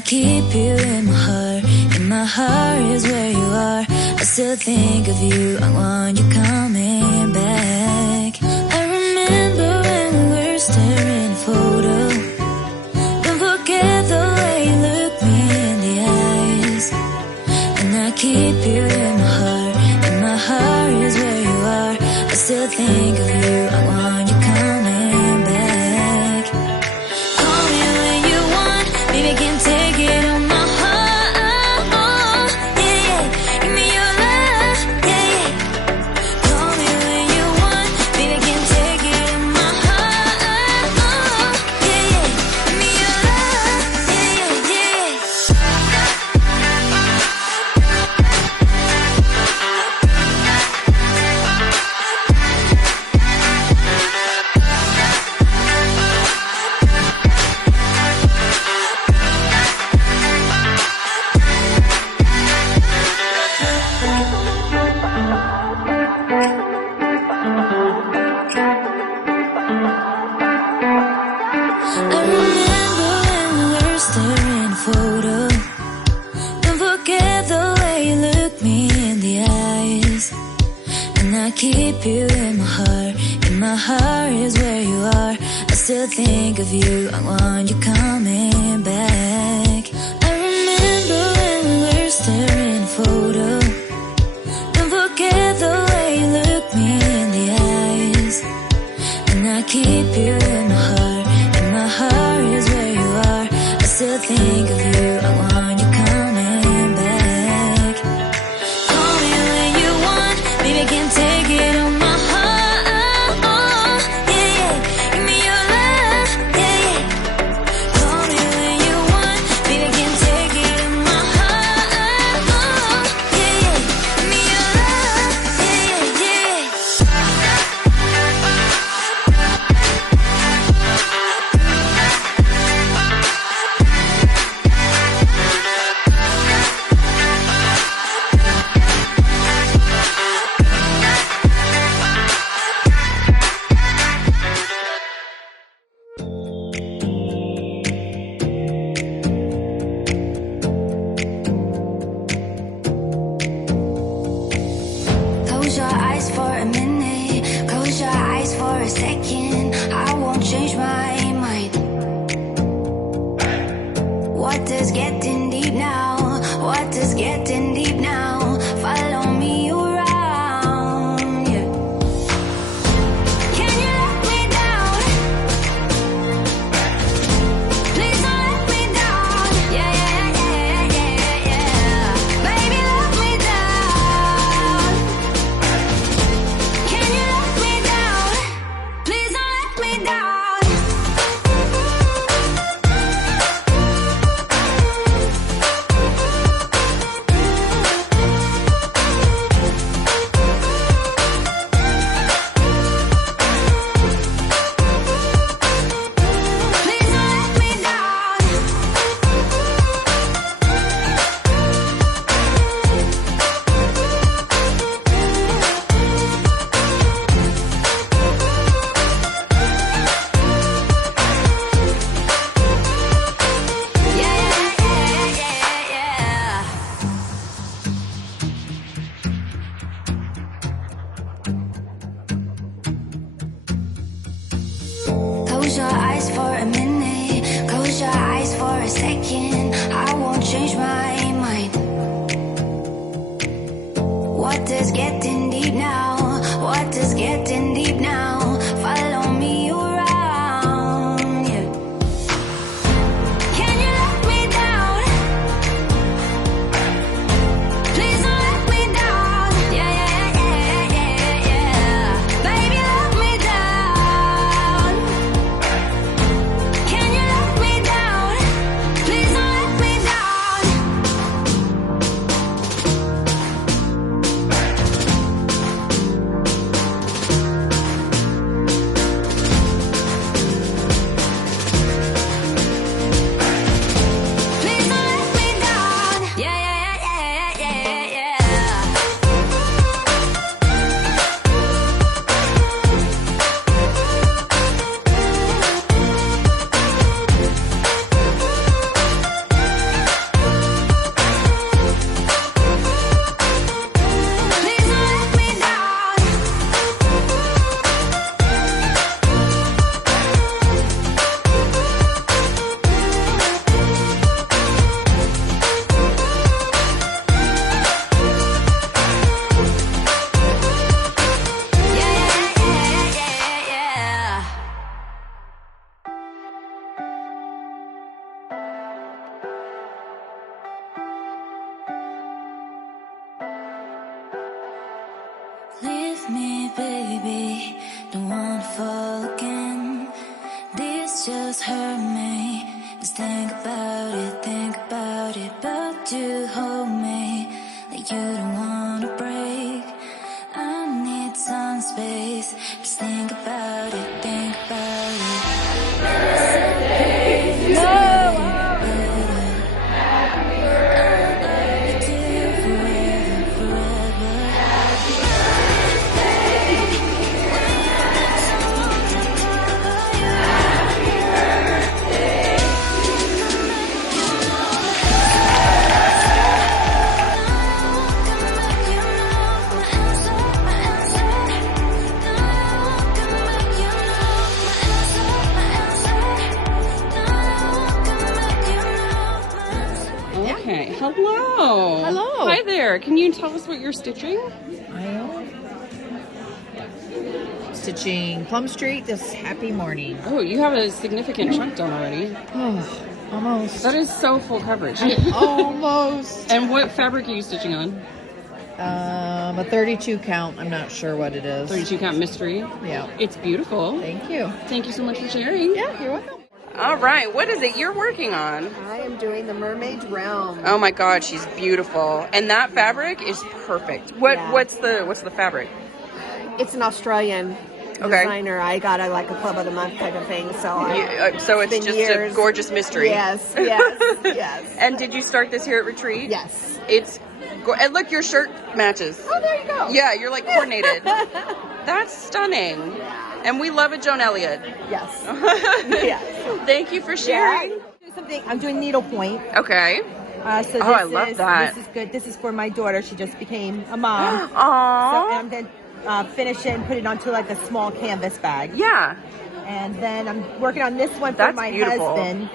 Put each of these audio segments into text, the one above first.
I keep you in my heart. In my heart is where you are. I still think of you. I want you coming back. I remember when we were staring at a photo. Don't forget the way you look me in the eyes. And I keep you in my heart. In my heart is where you are. I still think of you. I want you coming back. Call me when you want. Baby, I can take it on my heart. Yeah, yeah. Give me your love. Yeah, yeah. Call me when you want. Baby, I can take it on my heart. Yeah, yeah. Give me your love. Yeah, yeah, yeah. I remember when we were staring at a photo. Don't forget the way you look me in the eyes. And I keep you in my heart. In my heart is where you are. I still think of you. I want you coming back. I remember when we were staring at a photo. Don't forget the way you look me in the eyes. And I keep you in my heart. In my heart is where you are. I still think of you. I want you coming back. Call me when you want. Baby, I can take it on my heart. Yeah, yeah. Give me your love. Yeah, yeah. Call me when you want. Baby, I can take it on my heart. Yeah, yeah. Give me your love. Yeah, yeah, yeah. Close your eyes for a minute. Close your eyes for a second. I won't change my mind. Water's getting deep now. Water's getting deep now. Follow me around. Yeah. Can you let me down? Please don't let me down. Yeah, yeah, yeah, yeah, yeah. Baby, let me down. Can you let me down? Please don't let me down. Please don't let me down. Yeah, yeah, yeah, yeah. Close your eyes for a minute. Close your eyes for a second. I won't change my mind. Water's getting deep now. Water's getting deep now. Follow me around. Yeah. Can you let me down? Please don't let me down. Yeah, yeah, yeah, yeah, yeah. Baby, let me down. Can you let me down? Please don't let me down. almost hurt me. Just think about it, about you hold me like you don't wanna break. I need some space. Just think about it, think about it. No! Hello. Hello. Hi there. Can you tell us what you're stitching? I am stitching Plum Street this happy morning. Oh, you have a significant chunk done already. Oh, almost. That is so full coverage. Almost. And what fabric are you stitching on? A 32 count. I'm not sure what it is. 32 count mystery. Yeah. It's beautiful. Thank you. Thank you so much for sharing. Yeah, you're welcome. All right, what is it you're working on? I am doing the Mermaid's Realm. Oh my God, she's beautiful, and that fabric is perfect. What's the fabric? It's an Australian designer. I got a Club of the Month type of thing. So so it's just years. A gorgeous mystery. Yes, yes. And did you start this here at Retreat? Yes. And look, your shirt matches. Oh, there you go. Yeah, you're like coordinated. That's stunning. And we love it, Joan Elliott. Yes. Yes. Thank you for sharing. Yeah. I'm doing needlepoint. Okay. I love that. This is good. This is for my daughter. She just became a mom. Aww. So, and then finish it and put it onto like a small canvas bag. Yeah. And then I'm working on this one for my husband.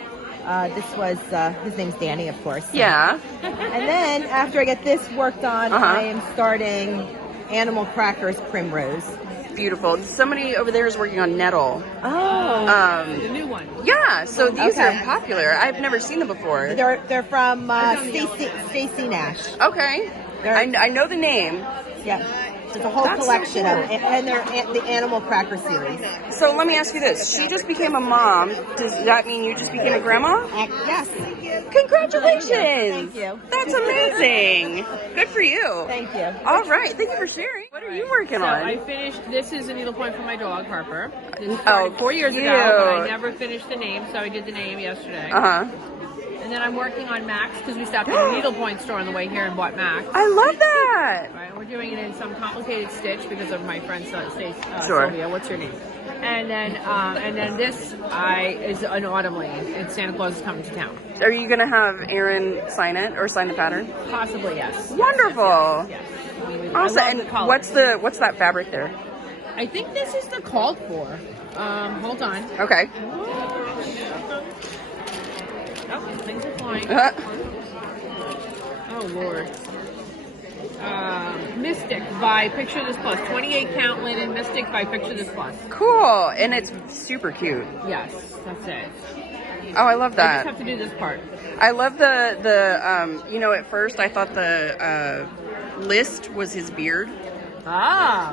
This was, his name's Danny, of course. So. Yeah. And then after I get this worked on, I am starting Animal Crackers Primrose. Beautiful. Somebody over there is working on nettle. Oh. The new one. Yeah. So these are popular. I've never seen them before. They're from Stacy Nash. Okay. I know the name. Yeah. There's a whole collection of them, and they're the Animal Cracker series. So let me ask you this. She just became a mom. Does that mean you just became a grandma? Yes. Congratulations. Thank you. That's amazing. Good for you. Thank you. All right. Thank you for sharing. What are you working on? I finished, this is a needlepoint for my dog, Harper. This Oh, started 4 years ago, but I never finished the name, so I did the name yesterday. Uh-huh. And then I'm working on Max, because we stopped at a needlepoint store on the way here and bought Max. I love that. Right, we're doing it in some complicated stitch because of my friend Sure. Sylvia. What's your name? And then this is an autumn lane. And Santa Claus is coming to town. Are you going to have Erin sign it or sign the pattern? Possibly, yes. Wonderful. Yes. Awesome. And what's that fabric there? I think this is the called for. Hold on. Okay. Oh, things are flying. Oh, Lord. Mystic by Picture This Plus. 28 count linen Mystic by Picture This Plus. Cool. And it's super cute. Yes, that's it. Oh, I love that. I just have to do this part. I love the at first I thought the list was his beard. Ah,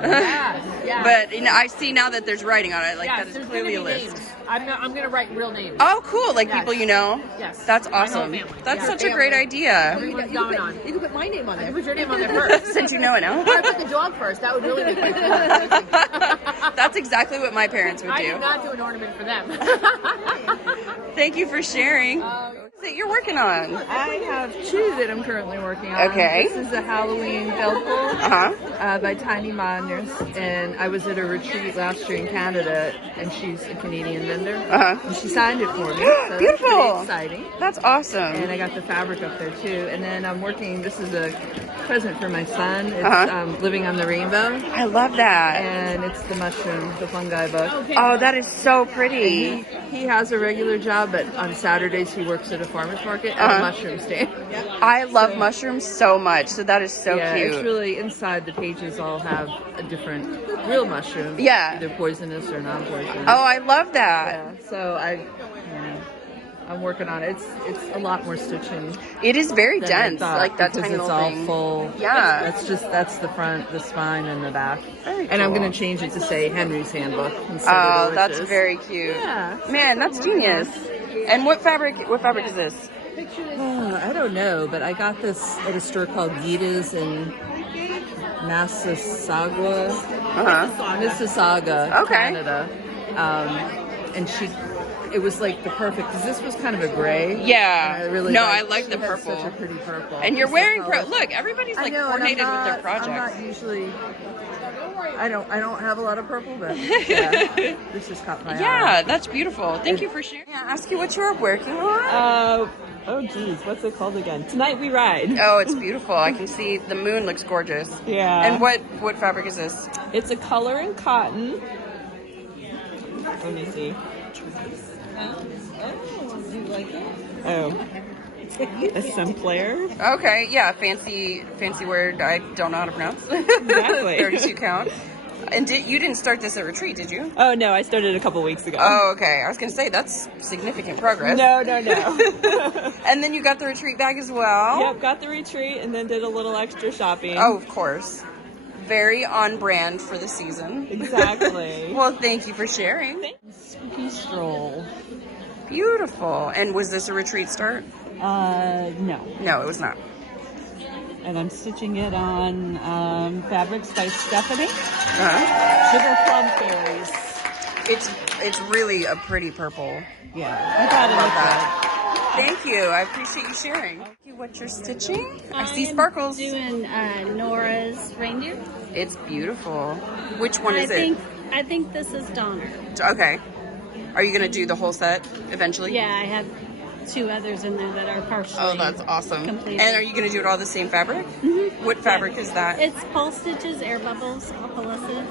yeah. But I see now that there's writing on it. That is there's clearly a gonna be list. names. I'm gonna write real names. Oh, cool! Like Yes. people you know. Yes. That's My whole awesome. family. That's Yeah. such a great idea. Everyone's going on. You can put my name on I there. put your name on there first. Since you know it now. I put the dog first. That would really be quick. That's exactly what my parents would I do. do not do an ornament for them. Thank you for sharing. What is it you're working on? I have two that I'm currently working on. Okay. This is a Halloween feltful by Tiny Madness, and I was at a retreat last year in Canada, and she's a Canadian vendor, and she signed it for me. So Beautiful. That's pretty exciting. That's awesome. And I got the fabric up there too. And then I'm working. This is a present for my son. It's Living on the Rainbow, I love that. and it's the mushroom, the fungi book. Oh, that is so pretty. He has a regular job, but on Saturdays he works at a farmer's market at a mushroom stand. I love mushrooms so much, so that is so Yeah, cute. it's really inside the pages all have a different real mushroom. Yeah. Either poisonous or non-poisonous. Oh, I love that. Yeah, so I'm working on it. It's a lot more stitching. It is very than dense, I thought, like that because tiny it's little all thing. full. Yeah. That's the front, the spine, and the back. Very And I'm cool. going to change it to say Henry's Handbook instead of the that's Witches. very cute. Yeah. Man, that's genius. And what fabric is this? Oh, I don't know, but I got this at a store called Gita's in Mississauga, Okay. Canada. And it was like the perfect, because this was kind of a gray. Yeah. And I really I like the she had purple. Such a pretty purple. And you're wearing look, everybody's like coordinated with their I'm projects. not usually. I don't have a lot of purple, but yeah, this just caught my eye. Yeah, that's beautiful. Thank you for sharing. May I ask you what you're working on? Oh geez, what's it called again? Tonight We Ride. Oh, it's beautiful. I can see the moon looks gorgeous. Yeah. And what fabric is this? It's a color and cotton. Let me see. Oh, do you like it? Oh. Exemplar. Okay, yeah, fancy word I don't know how to pronounce. Exactly. 32 count. And you didn't start this at Retreat, did you? Oh no, I started a couple weeks ago. Oh, okay. I was gonna say that's significant progress. No. And then you got the Retreat bag as well. Yep, got the Retreat and then did a little extra shopping. Oh, of course. Very on brand for the season. Exactly. Well, thank you for sharing. Spooky stroll. Beautiful. And was this a Retreat start? No. No, it was not. And I'm stitching it on Fabrics by Stephanie. Uh-huh. Sugar Plum Fairies. It's really a pretty purple. Yeah, I thought it looked good. Thank you. I appreciate you sharing. Thank you. What you're stitching? I see sparkles. Doing Nora's reindeer. It's beautiful. Which one is it? I think this is Donner. Okay. Are you going to do the whole set eventually? Yeah, I have 2 others in there that are partially. Oh, that's awesome. completed. And are you going to do it all the same fabric? Mm-hmm. What fabric is that? It's Flosstubes Air Bubbles, Appalachian.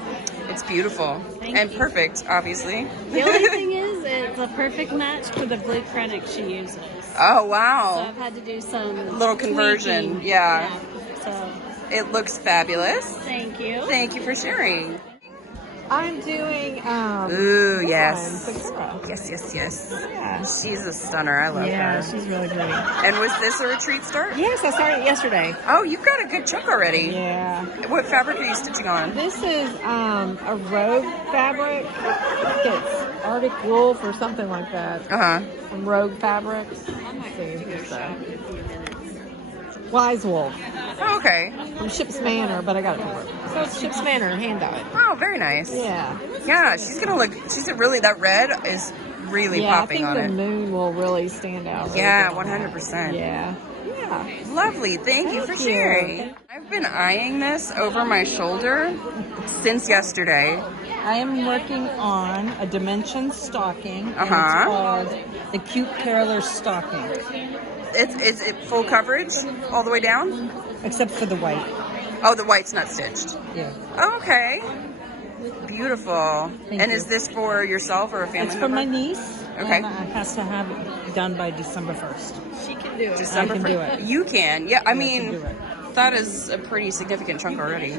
It's beautiful. Thank and you. perfect, obviously. The only thing is, it's a perfect match for the blue Krennic she uses. Oh, So wow. I've had to do some Little conversion, tweaking. yeah. So, It looks fabulous. thank you. Thank you for sharing. I'm doing Ooh, this yes. one, Sakura. Yes. Yeah. She's a stunner. I love Yeah, her. she's really pretty. And was this a Retreat start? Yes, I started yesterday. Oh, you've got a good chunk already. Yeah. What fabric are you stitching on? This is a Rogue fabric. I think it's Arctic Wolf or something like that. From Rogue Fabrics. Let's see. Here's Wise Wolf. Oh, okay. From Ship's Manor, but I got it from work. So it's Ship's Manor, hand dyed. Oh, very nice. Yeah. Yeah, that red is really popping on I it. think the moon will really stand out. Really Yeah, good on that. 100%. Yeah. Lovely. Thank you for Thank you. sharing. I've been eyeing this over my shoulder since yesterday. I am working on a dimension stocking. And Uh-huh. It's called the Cute Caroler Stocking. Is it full coverage all the way down? Except for the white. Oh, the white's not stitched. Yeah. Oh, okay. Beautiful. Thank And you. is this for yourself or a family It's for member? my niece. Okay. And has to have it done by December 1st. She can do it. December I can 1st. do it. You can. Yeah, I can mean, do it. that is a pretty significant chunk already.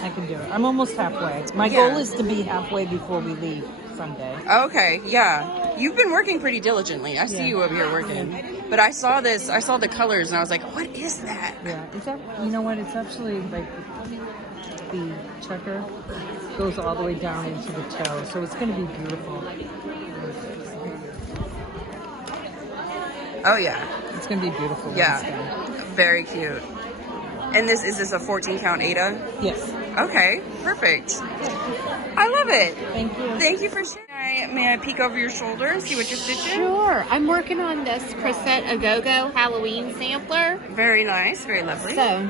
I can do it. I'm almost halfway. My Yeah. goal is to be halfway before we leave Sunday. Okay, yeah. You've been working pretty diligently. I see Yeah. you over here working. But I saw the colors and I was like, what is that? Yeah. Is that, you know what? It's actually like the checker goes all the way down into the toe. So it's going to be beautiful. Oh, yeah. It's going to be beautiful. when Yeah. it's done. Very cute. And is this a 14 count Ada? Yes. Okay, perfect. I love it. Thank you. Thank you for sharing. May I peek over your shoulder and see what you're stitching? Sure. I'm working on this Chrisette A-Go-Go Halloween sampler. Very nice, very lovely. So,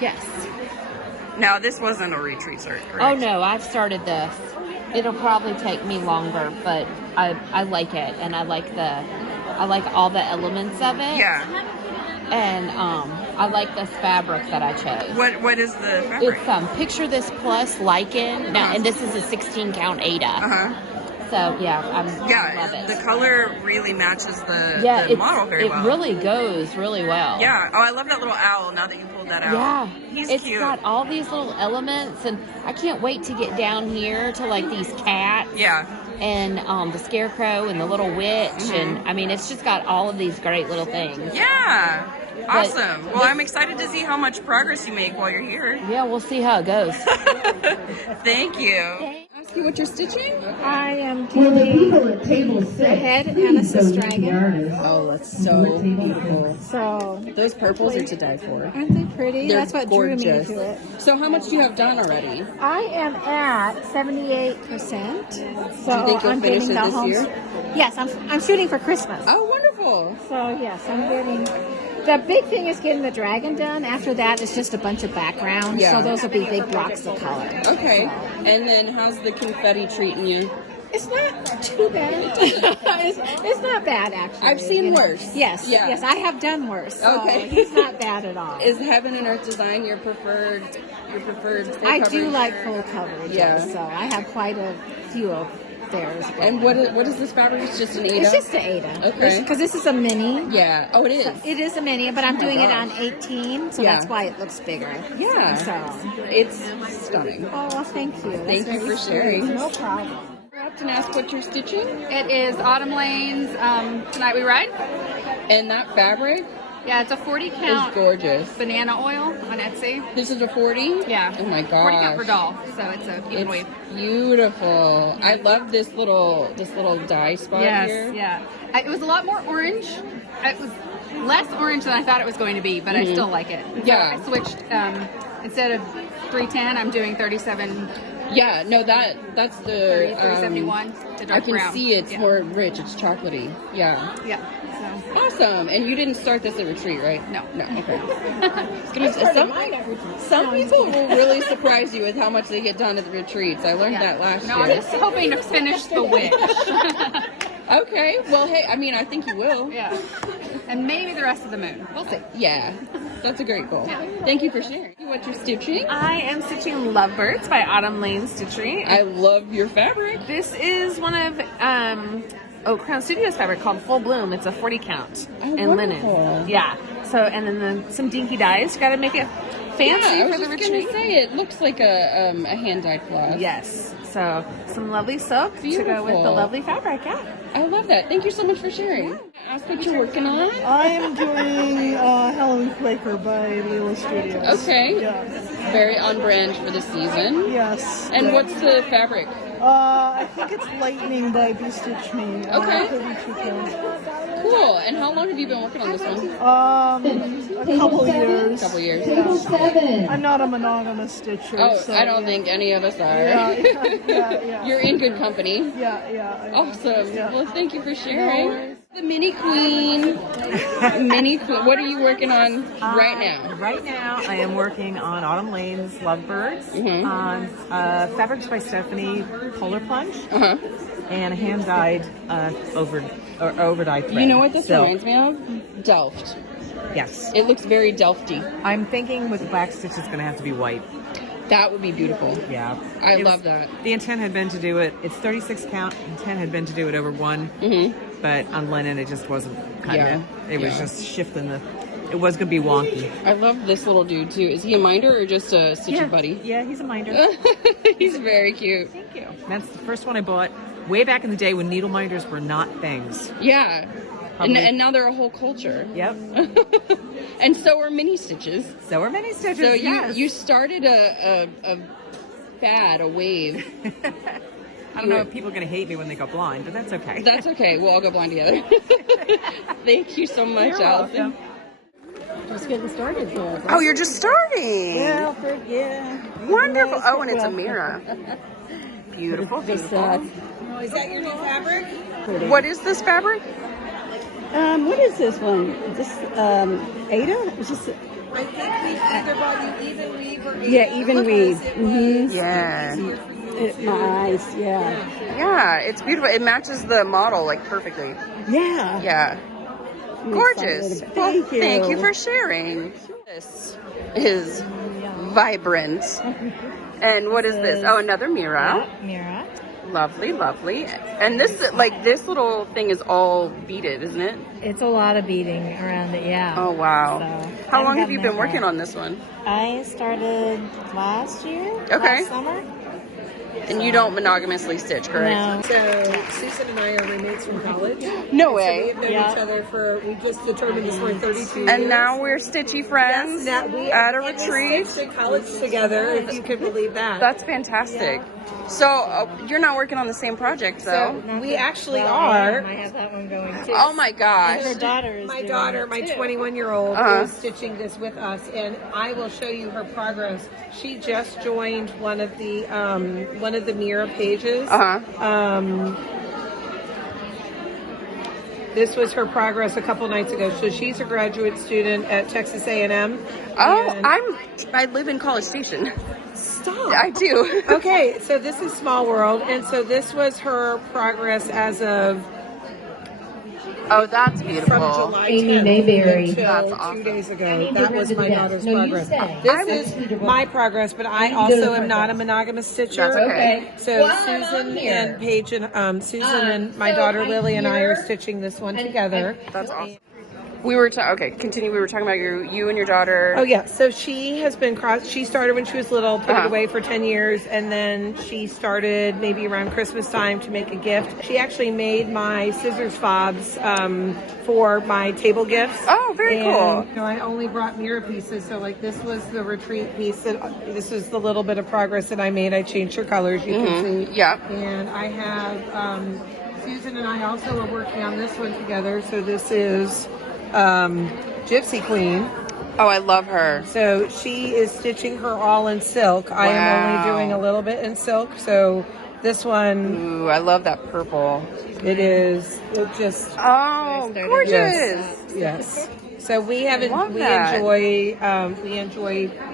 yes. Now, this wasn't a retreat start, correct? Oh, no, I've started this. It'll probably take me longer, but I like it, and I like all the elements of it. Yeah. And I like this fabric that I chose. What is the fabric? It's Picture This Plus Lichen. Now, and this is a 16 count Ada. Uh-huh. So yeah, I love it. The color really matches the Yeah, model very well. It really goes really well. Yeah. Oh, I love that little owl now that you pulled that out. Yeah. He's It's cute. got all these little elements, and I can't wait to get down here to like these cats. Yeah. and the scarecrow and the little witch, and I mean, it's just got all of these great little things. Yeah. Awesome. Well, I'm excited to see how much progress you make while you're here. Yeah, we'll see how it goes. Thank you. Ask you what you're stitching? I am doing the head and assist dragon. Oh, that's so beautiful. So those purples are to die for. Aren't they pretty? They're That's what gorgeous. drew me to it. So how much do you have done already? I am at 78%. So do you think you'll I'm finish getting it the this home. year? Yes, I'm shooting for Christmas. Oh, wonderful. So yes, I'm getting. The big thing is getting the dragon done. After that, it's just a bunch of background. Yeah. So those will be big blocks of color. Okay. And then how's the confetti treating you? It's not too bad. it's not bad, actually. I've seen worse. Yes. Yeah. Yes, I have done worse. So Okay. It's not bad at all. Is Heaven and Earth Design your preferred full I coverage? do like full coverage. Yeah. So I have quite a few of theirs. And what is this fabric? It's just an Ada? It's just an Ada. Okay. Because this is a mini. Yeah. Oh, it is. So it is a mini, but I'm doing it on 18, so Yeah. that's why it looks bigger. Yeah. So It's stunning. Oh, well, thank you. That's Thank you very for sharing. sweet. No problem. And ask what you're stitching. It is Autumn Lane's Tonight We Ride. And that fabric Yeah, it's a 40 is count gorgeous. banana oil on Etsy. This is a 40? Yeah. Oh my 40 count gosh. per doll, so it's a even It's wave. beautiful. I love this little dye spot Yes, here. yeah. It was a lot more orange. It was less orange than I thought it was going to be, but I still like it. So Yeah. I switched, instead of 310, I'm doing 37, Yeah, no, that's the 371, the dark I can brown. see it's Yeah. more rich. It's chocolatey. Yeah. Yeah, so. Awesome. And you didn't start this at retreat, right? No. No. Okay. Some people will really surprise you with how much they get done at the retreats. I learned that last No, year. I'm just hoping to finish the witch. Okay. Well, hey, I mean, I think you will. Yeah. And maybe the rest of the moon. We'll see. Yeah. That's a great goal. Thank you for sharing. What you're stitching? I am stitching Lovebirds by Autumn Lane Stitchery. I love your fabric. This is one of Crown Studios fabric called Full Bloom. It's a 40 count and wonderful. linen. Yeah. So and then some dinky dyes. Got to make it fancy Yeah, I was for the just gonna retreat. say it looks like a hand dyed floss. Yes. So some lovely silk to go with the Beautiful. lovely fabric. Yeah. I love that. Thank you so much for sharing. Ask what you're working on. I am doing Halloween Quaker by Leela Studios. Okay. Yeah. Very on brand for the season. Yes. And yeah. what's the fabric? I think it's Lightning by Stitch Me. Okay. 32 count. Cool. And how long have you been working on this one? A couple years. Couple years. Yeah. I'm not a monogamous stitcher. Oh, so, I don't yeah. think any of us are. Yeah. You're in good company. Yeah. Awesome. Yeah. Well, thank you for No sharing. worries. The Mini Queen. Mini Queen. What are you working on right now? Right now, I am working on Autumn Lane's Lovebirds, on fabrics by Stephanie Polar Plunge, and a hand-dyed over-dyed thread. You know what this silk. reminds me of? Delft. Yes. It looks very Delfty. I'm thinking with the back stitch, it's going to have to be white. That would be beautiful. Yeah. I love that. The intent had been to do it, it's 36 count, intent had been to do it over one, but on linen it just wasn't cutting it. It was just shifting it was going to be wonky. I love this little dude too. Is he a minder or just a stitching buddy? Yeah, he's a minder. He's very cute. Thank you. That's the first one I bought way back in the day when needle minders were not things. Yeah. And now they're a whole culture. Yep. And so are mini stitches. So are mini stitches. So yes. you started a fad, a wave. I don't know if people are going to hate me when they go blind, but that's okay. That's okay. We'll all go blind together. Thank you so much, You're Allison. welcome. Just getting started here. Oh, you're just starting. Yeah. Wonderful. Oh, and it's a mirror. Beautiful. Is that your new fabric? What is this fabric? What is this one? This Ada? Is this? I think we either bought you even weave or Yeah, even weave. Mm-hmm. Yeah. My eyes. Yeah. Yeah, it's beautiful. It matches the model like perfectly. Yeah. Yeah. I'm Gorgeous. excited. Well, Thank you. Thank you for sharing. This is vibrant. And what is this? Oh, another mirror. Mira. Lovely, lovely. And this little thing is all beaded, isn't it? It's a lot of beading around it, yeah. Oh, wow. So, How long have you been working on this one? I started last year. Okay. Last summer. And you don't monogamously stitch, correct? So Susan and I are roommates from college. No way. So we've known each other we just determined this for 32 years. And now we're stitchy friends at a retreat. We stitched in college together, if you could believe that. That's fantastic. So you're not working on the same project, though? So we actually are. I have that one going too. Oh my gosh. Her daughter is my 21-year-old is stitching this with us, and I will show you her progress. She just joined one of the Mira pages. This was her progress a couple nights ago. So she's a graduate student at Texas A&M. Oh, I live in College Station. Stop. I do. Okay, so this is Small World, and so this was her progress as of. Oh, that's beautiful. From July 10th until awesome. 2 days ago. That was my daughter's progress. This is my progress, but I also am not a monogamous stitcher. That's okay. So Susan and Paige and Susan and my daughter Lily and I are stitching this one together. That's awesome. We were continue. We were talking about you and your daughter. Oh yeah, so she has been she started when she was little, put it away for 10 years, and then she started maybe around Christmas time to make a gift. She actually made my scissors fobs for my table gifts. Oh, very cool. You know, I only brought Mira pieces, so like this was the retreat piece. This was the little bit of progress that I made. I changed her colors, you can see. Yeah. And I have Susan and I also are working on this one together. So this is Gypsy Queen. Oh, I love her. So she is stitching her all in silk. Wow. I am only doing a little bit in silk. So this one. Ooh, I love that purple. It is. It just. Oh, gorgeous. Yes. So we enjoy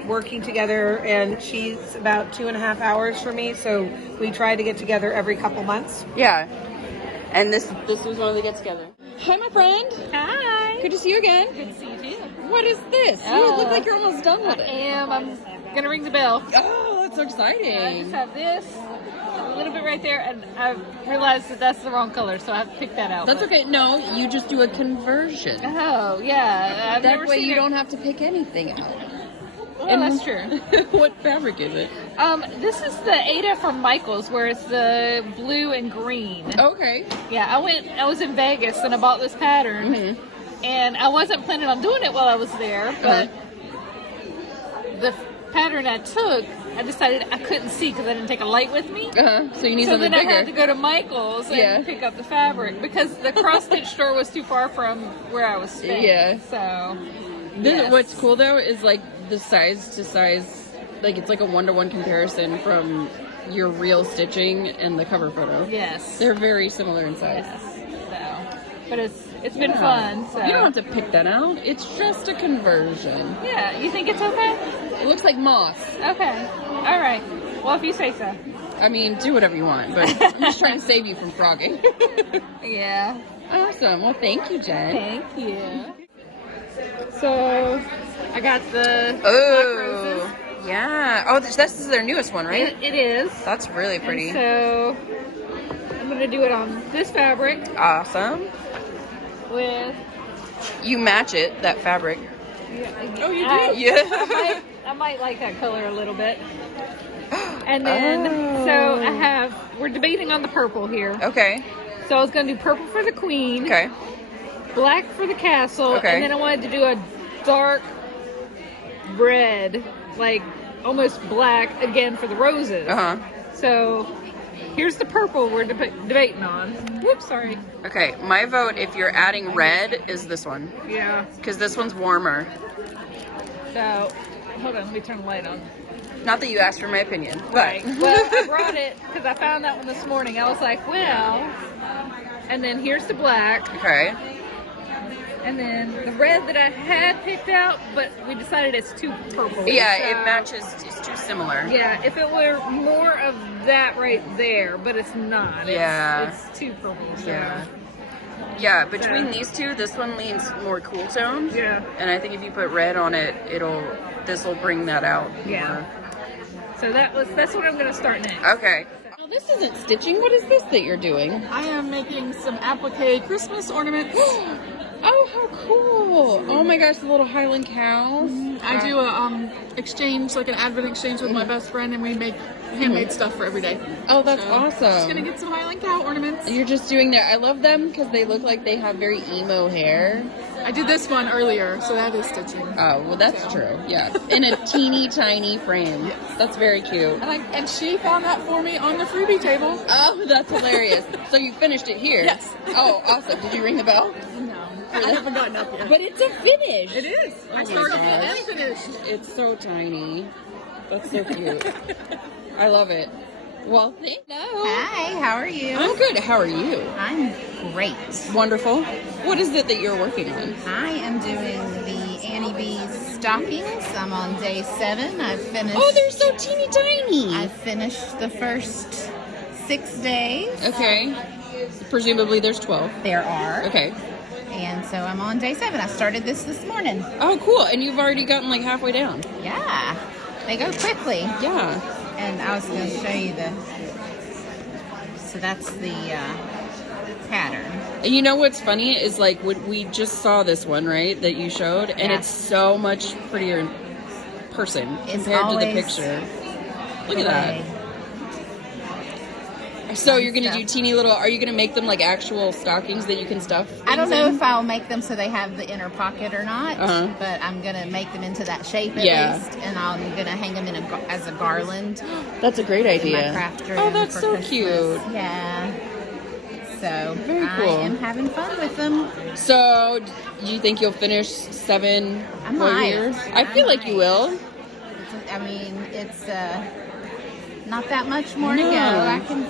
working together, and she's about 2.5 hours for me. So we try to get together every couple months. Yeah. And this was one of the get together. Hi, my friend. Hi. Good to see you again. Good to see you too. What is this? You look like you're almost done with it. I am. I'm gonna ring the bell. Oh, that's so exciting. I just have this, a little bit right there, and I've realized that that's the wrong color, so I have to pick that out. That's okay. No, you just do a conversion. Oh, yeah. That way you don't have to pick anything out. Well, that's true. What fabric is it? This is the Ada from Michaels, where it's the blue and green. Okay. Yeah, I was in Vegas and I bought this pattern, and I wasn't planning on doing it while I was there, but the pattern I took, I decided I couldn't see because I didn't take a light with me. So you need something bigger. So then I had to go to Michaels and pick up the fabric because the cross-stitch store was too far from where I was staying. Yeah. So. What's cool though is like the size to size, like it's like a 1-to-1 comparison from your real stitching and the cover photo. Yes. They're very similar in size. Yes. So, but it's been fun. So. You don't have to pick that out. It's just a conversion. Yeah. You think it's okay? It looks like moss. Okay. All right. Well, if you say so. I mean, do whatever you want, but I'm just trying to save you from frogging. Yeah. Awesome. Well, thank you, Jen. Thank you. So, I got the black roses. Yeah. Oh, this is their newest one, right? It is. That's really pretty. And so, I'm going to do it on this fabric. Awesome. With... You match it, that fabric. Yeah. Oh, you do? Yeah. I might like that color a little bit. And then, we're debating on the purple here. Okay. So I was going to do purple for the queen. Okay. Black for the castle. Okay. And then I wanted to do a dark red, like almost black again for the roses. So here's the purple we're debating on. Whoops, sorry. Okay, my vote, if you're adding red, is this one. Yeah. Because this one's warmer. So, hold on, let me turn the light on. Not that you asked for my opinion. But. Right. Well, I brought it because I found that one this morning. I was like, well, and then here's the black. Okay. And then the red that I had picked out, but we decided it's too purple. Yeah, it matches, it's too similar. Yeah, if it were more of that right there, but it's not. It's too purple. So. Yeah. Yeah, between these two, this one leans more cool tones. Yeah. And I think if you put red on it, this will bring that out. Yeah. More. So that's what I'm going to start next. Okay. Now this isn't stitching. What is this that you're doing? I am making some applique Christmas ornaments. Oh, Oh, how cool. Oh my gosh, the little Highland cows. I do a exchange, like an advent exchange with my best friend, and we make handmade stuff for every day. Oh, that's awesome. Just gonna get some Highland cow ornaments. You're just doing that. I love them because they look like they have very emo hair. I did this one earlier, so that is stitching. Oh, well, that's true. Yeah, in a teeny tiny frame. Yes. That's very cute. And she found that for me on the freebie table. Oh, that's hilarious. So you finished it here? Yes. Oh, awesome. Did you ring the bell? No. I haven't gotten up yet. But it's a finish. It is. I started it and finished. It's so tiny. That's so cute. I love it. Well, thank you. Hi, how are you? I'm good. How are you? I'm great. Wonderful. What is it that you're working on? I am doing the Annie B's stockings. I'm on day 7. I've finished. Oh, they're so teeny tiny. I finished the first 6 days. Okay. Presumably there's 12. There are. Okay. And so I'm on day 7. I started this morning. Oh, cool. And you've already gotten like halfway down. Yeah. They go quickly. Yeah. And I was going to show you so that's the pattern. And you know what's funny is like we just saw this one, right, that you showed, and it's so much prettier in person compared to the picture. Look at that. So you're going to do teeny little, are you going to make them like actual stockings that you can stuff? I don't know if I'll make them so they have the inner pocket or not, but I'm going to make them into that shape at least, and I'm going to hang them as a garland. That's a great idea. In my craft room. Oh, that's so Christmas. cute. Yeah. So very cool. I am having fun with them. So do you think you'll finish 7 more years? I feel like you will. I mean, it's not that much more to go. I can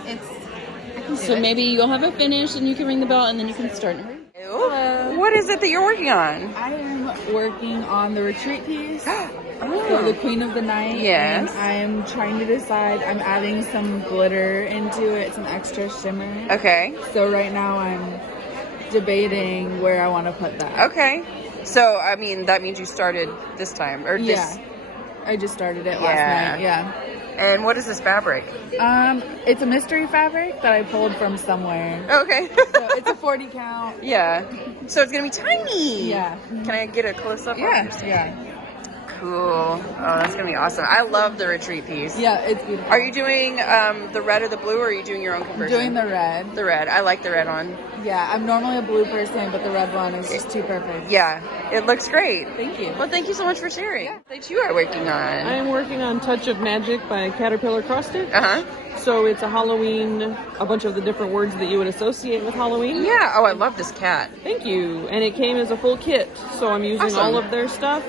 do so it. maybe you'll have it finished and you can ring the bell and then you can start. Hello. What is it that you're working on? I am working on the retreat piece. So the Queen of the Night. Yes. And I'm trying to decide. I'm adding some glitter into it, some extra shimmer. Okay. So right now I'm debating where I want to put that. Okay. So, I mean, that means you started this time, or this? Yeah. I just started it last night. Yeah. And what is this fabric? It's a mystery fabric that I pulled from somewhere. Okay. So it's a 40 count. Yeah. So it's gonna be tiny. Yeah. Can I get a close up? Yeah. Cool. Oh, that's gonna be awesome. I love the retreat piece. Yeah, it's beautiful. Are you doing the red or the blue, or are you doing your own conversion? Doing the red. The red. I like the red one. Yeah, I'm normally a blue person, but the red one is just too perfect. Yeah, it looks great. Thank you. Well, thank you so much for sharing. Yeah. That you are working on. I am working on Touch of Magic by Caterpillar Cross Stitch. Uh-huh. So it's a Halloween, a bunch of the different words that you would associate with Halloween. Yeah. Oh, I love this cat. Thank you. And it came as a full kit. So I'm using all of their stuff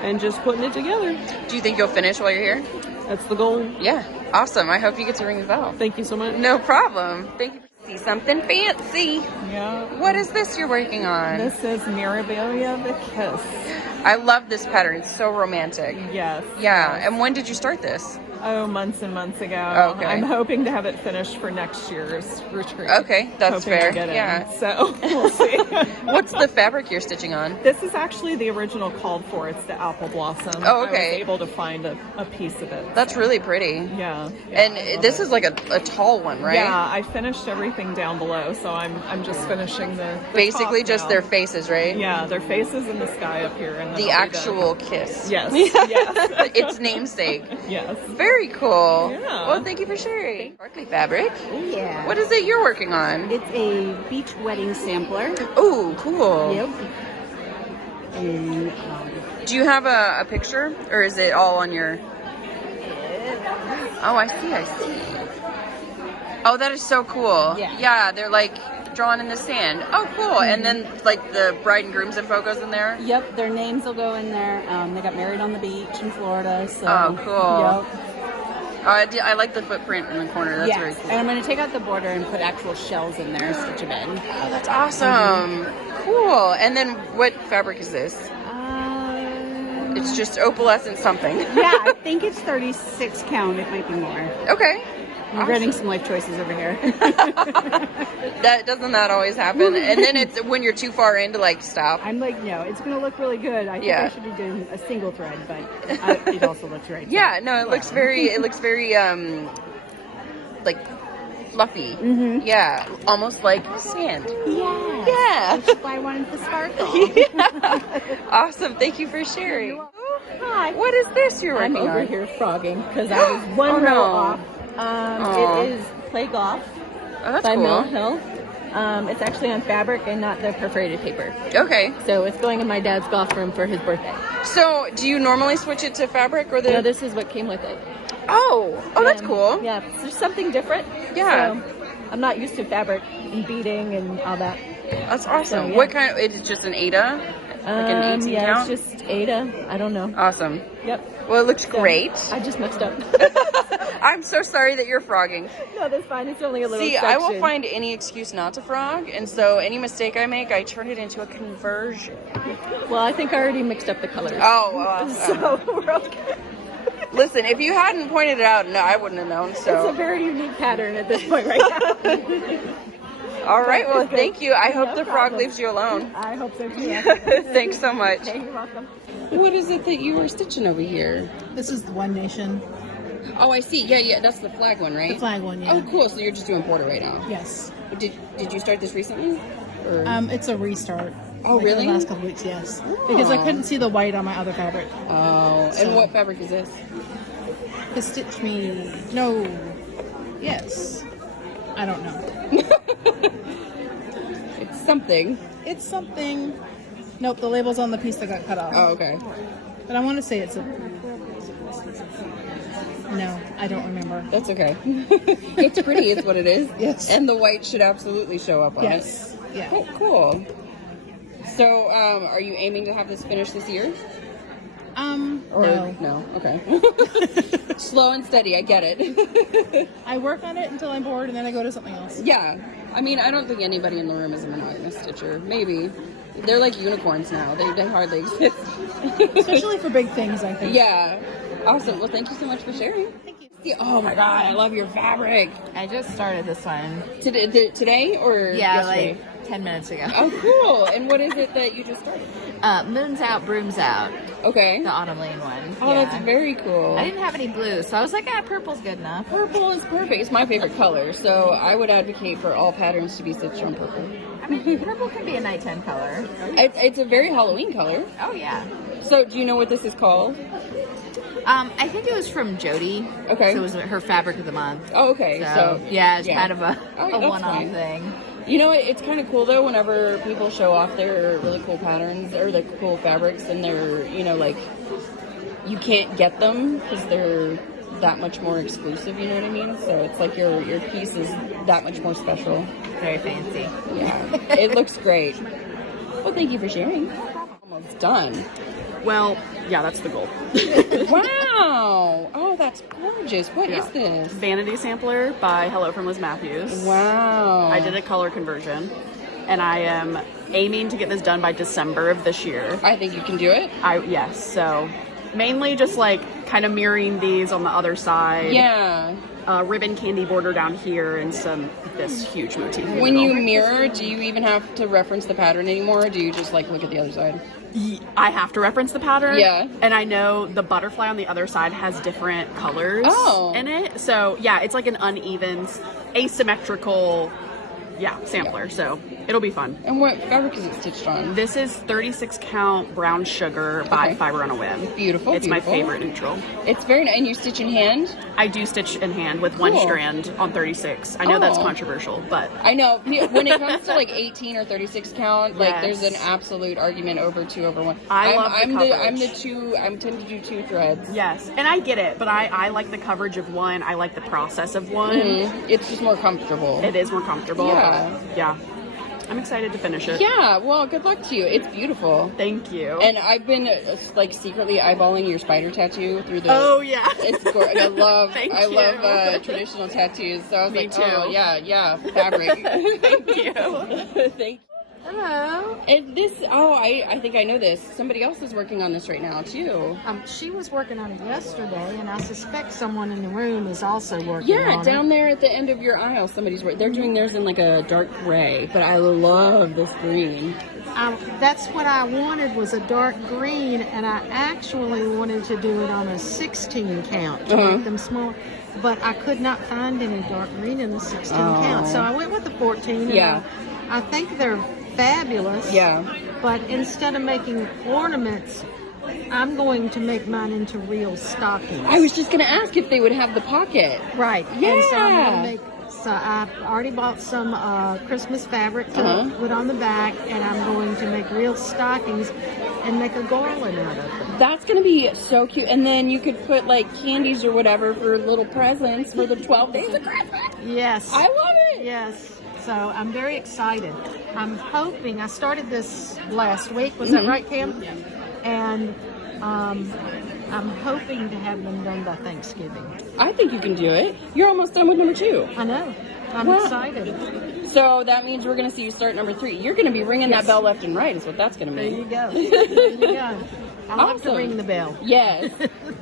and just putting it together. Do you think you'll finish while you're here? That's the goal. Yeah. Awesome. I hope you get to ring the bell. Thank you so much. No problem. Thank you. See something fancy. Yeah. What is this you're working on? This is Mirabilia the Kiss. I love this pattern. It's so romantic. Yes. Yeah. And when did you start this? Oh, months and months ago. Okay. I'm hoping to have it finished for next year's retreat. Okay, that's hoping fair. I get in. Yeah. So we'll see. What's the fabric you're stitching on? This is actually the original called for. It's the apple blossom. Oh, okay. I was able to find a piece of it. That's really pretty. Yeah. And this is like a tall one, right? Yeah, I finished everything down below, so I'm just finishing the basically top just now. their faces, right? Yeah, their faces in the sky up here. And the actual kiss. Yes. Yes. Its namesake. Yes. Very cool. Yeah. Well, thank you for sharing. Sparkly fabric. Yeah. What is it you're working on? It's a beach wedding sampler. Ooh, cool. Yep. And, do you have a picture, or is it all on your... Oh, I see. Oh, that is so cool. Yeah, they're like drawn in the sand. Oh, cool. And then like the bride and groom's info goes in there? Yep, their names will go in there. They got married on the beach in Florida. So, oh, cool. Yep. I like the footprint in the corner. That's very cool. And I'm going to take out the border and put actual shells in there and stitch them in. Oh, that's awesome. Cool. And then what fabric is this? It's just opalescent something. Yeah, I think it's 36 count. It might be more. Okay. I'm regretting some life choices over here. Doesn't that always happen? And then it's when you're too far in to like stop. I'm like, no, it's going to look really good. I think I should be doing a single thread, but it also looks right. Yeah, no, it looks very like fluffy. Mm-hmm. Yeah, almost like sand. Yeah. Yeah. Which is why I wanted to sparkle. Yeah. Awesome. Thank you for sharing. Hi. What is this you're working I'm over on? here frogging because I was one row off. It is Play Golf by cool. Mill Hill. It's actually on fabric and not the perforated paper. Okay. So it's going in my dad's golf room for his birthday. So do you normally switch it to fabric or the? No, this is what came with it. Oh, that's cool. Yeah, it's just something different. Yeah. So I'm not used to fabric and beading and all that. That's awesome. So, yeah. What kind of? It's just an Aida? Like an 18 yeah, count? it's just Aida. I don't know. Awesome. Yep. Well, it looks great. I just messed up. I'm so sorry that you're frogging. No, that's fine. It's only a little See, section. I will find any excuse not to frog, and so any mistake I make, I turn it into a conversion. Well, I think I already mixed up the colors. Oh, awesome. So we're okay. Listen, if you hadn't pointed it out, no, I wouldn't have known. So It's a very unique pattern at this point right now. All right, well, thank you. I hope No the frog problem. leaves you alone. I hope so too. Thanks so much. Hey, you're welcome. What is it that you were stitching over here? This is the One Nation. Oh, I see. Yeah, that's the flag one, right? The flag one, yeah. Oh, cool. So you're just doing border right now? Yes. Did you start this recently? Or? It's a restart. Oh, like really? The last couple weeks, yes. Because I couldn't see the white on my other fabric. Oh, So- and what fabric is this? The Stitch Me. No. Yes. I don't know. It's something. It's something. Nope, the label's on the piece that got cut off. Oh, okay. But I want to say it's a. No, I don't remember. That's okay. It's pretty, is what it is. Yes. And the white should absolutely show up on Yes. it. Yeah. Oh, cool. So, are you aiming to have this finished this year? Or, No. Okay. Slow and steady, I get it. I work on it until I'm bored and then I go to something else. Yeah. I mean, I don't think anybody in the room is a monogamous stitcher. Maybe. They're like unicorns now. They hardly exist. Especially for big things, I think. Yeah. Awesome. Well, thank you so much for sharing. Thank you. Oh my God, I love your fabric. I just started this one. Today or yesterday? Like 10 minutes ago. Oh, cool. And what is it that you just started? Moon's Out, Broom's Out. Okay. The Autumn Lane one. Oh, Yeah. that's very cool. I didn't have any blue, so I was like, purple's good enough. Purple is perfect. It's my favorite color, so I would advocate for all patterns to be stitched on purple. I mean, purple can be a nighttime color. It's a very Halloween color. Oh, yeah. So, do you know what this is called? I think it was from Jody. Okay. So it was her fabric of the month. Oh, okay. So yeah, it's kind of a that's one-off fine. thing. You know, it's kind of cool though whenever people show off their really cool patterns or their cool fabrics and they're, like, you can't get them because they're that much more exclusive, you know what I mean? So it's like your piece is that much more special. Very fancy. Yeah. It looks great. Well, thank you for sharing. Almost done. Well, yeah, that's the goal. Wow! Oh, that's gorgeous. What is this? Vanity Sampler by Hello from Liz Matthews. Wow. I did a color conversion, and I am aiming to get this done by December of this year. I think you can do it. Yes, so mainly just like kind of mirroring these on the other side. Yeah. Ribbon candy border down here and this huge motif. in the When you middle. mirror, do you even have to reference the pattern anymore, or do you just like look at the other side? I have to reference the pattern. Yeah. And I know the butterfly on the other side has different colors in it. So, yeah, it's like an uneven, asymmetrical, sampler. So, it'll be fun. And what fabric is it stitched on? This is 36 count brown sugar by Fiber on a Whim. Beautiful. It's my favorite neutral. It's very nice. And you stitch in hand? I do stitch in hand with one Cool. strand on 36. I know that's controversial, but I know. When it comes to like 18 or 36 count, like Yes. there's an absolute argument over 2/1. I'm I'm tend to do 2 threads. Yes, and I get it, but I like the coverage of one. I like the process of one. It's just more comfortable. It is more comfortable. Yeah. but yeah. I'm excited to finish it. Yeah, well, good luck to you. It's beautiful. Thank you. And I've been like secretly eyeballing your spider tattoo through the. Oh yeah, it's gorgeous. I love Thank you. Traditional tattoos. So I was Me like, too. oh yeah, fabric. Thank you. Thank you. Hello. And this, oh, I think I know this. Somebody else is working on this right now, too. She was working on it yesterday, and I suspect someone in the room is also working on it. Yeah, down there at the end of your aisle, somebody's working. They're doing theirs in like a dark gray, but I love this green. That's what I wanted, was a dark green, and I actually wanted to do it on a 16 count to make them small, but I could not find any dark green in the 16 count, so I went with the 14. And I think they're fabulous. Yeah. But instead of making ornaments, I'm going to make mine into real stockings. I was just going to ask if they would have the pocket. Right. Yeah. And so I'm going to make. So I've already bought some Christmas fabric to put on the back, and I'm going to make real stockings and make a garland out of them. That's going to be so cute. And then you could put like candies or whatever for little presents for the 12 days of Christmas. Yes. I love it. Yes. So I'm very excited. I'm hoping, I started this last week, was that right, Cam? And I'm hoping to have them done by Thanksgiving. I think you can do it. You're almost done with number 2. I know. I'm excited. So that means we're going to see you start number 3. You're going to be ringing that bell left and right is what that's going to mean. There you go. There you go. I'll have to ring the bell. Yes.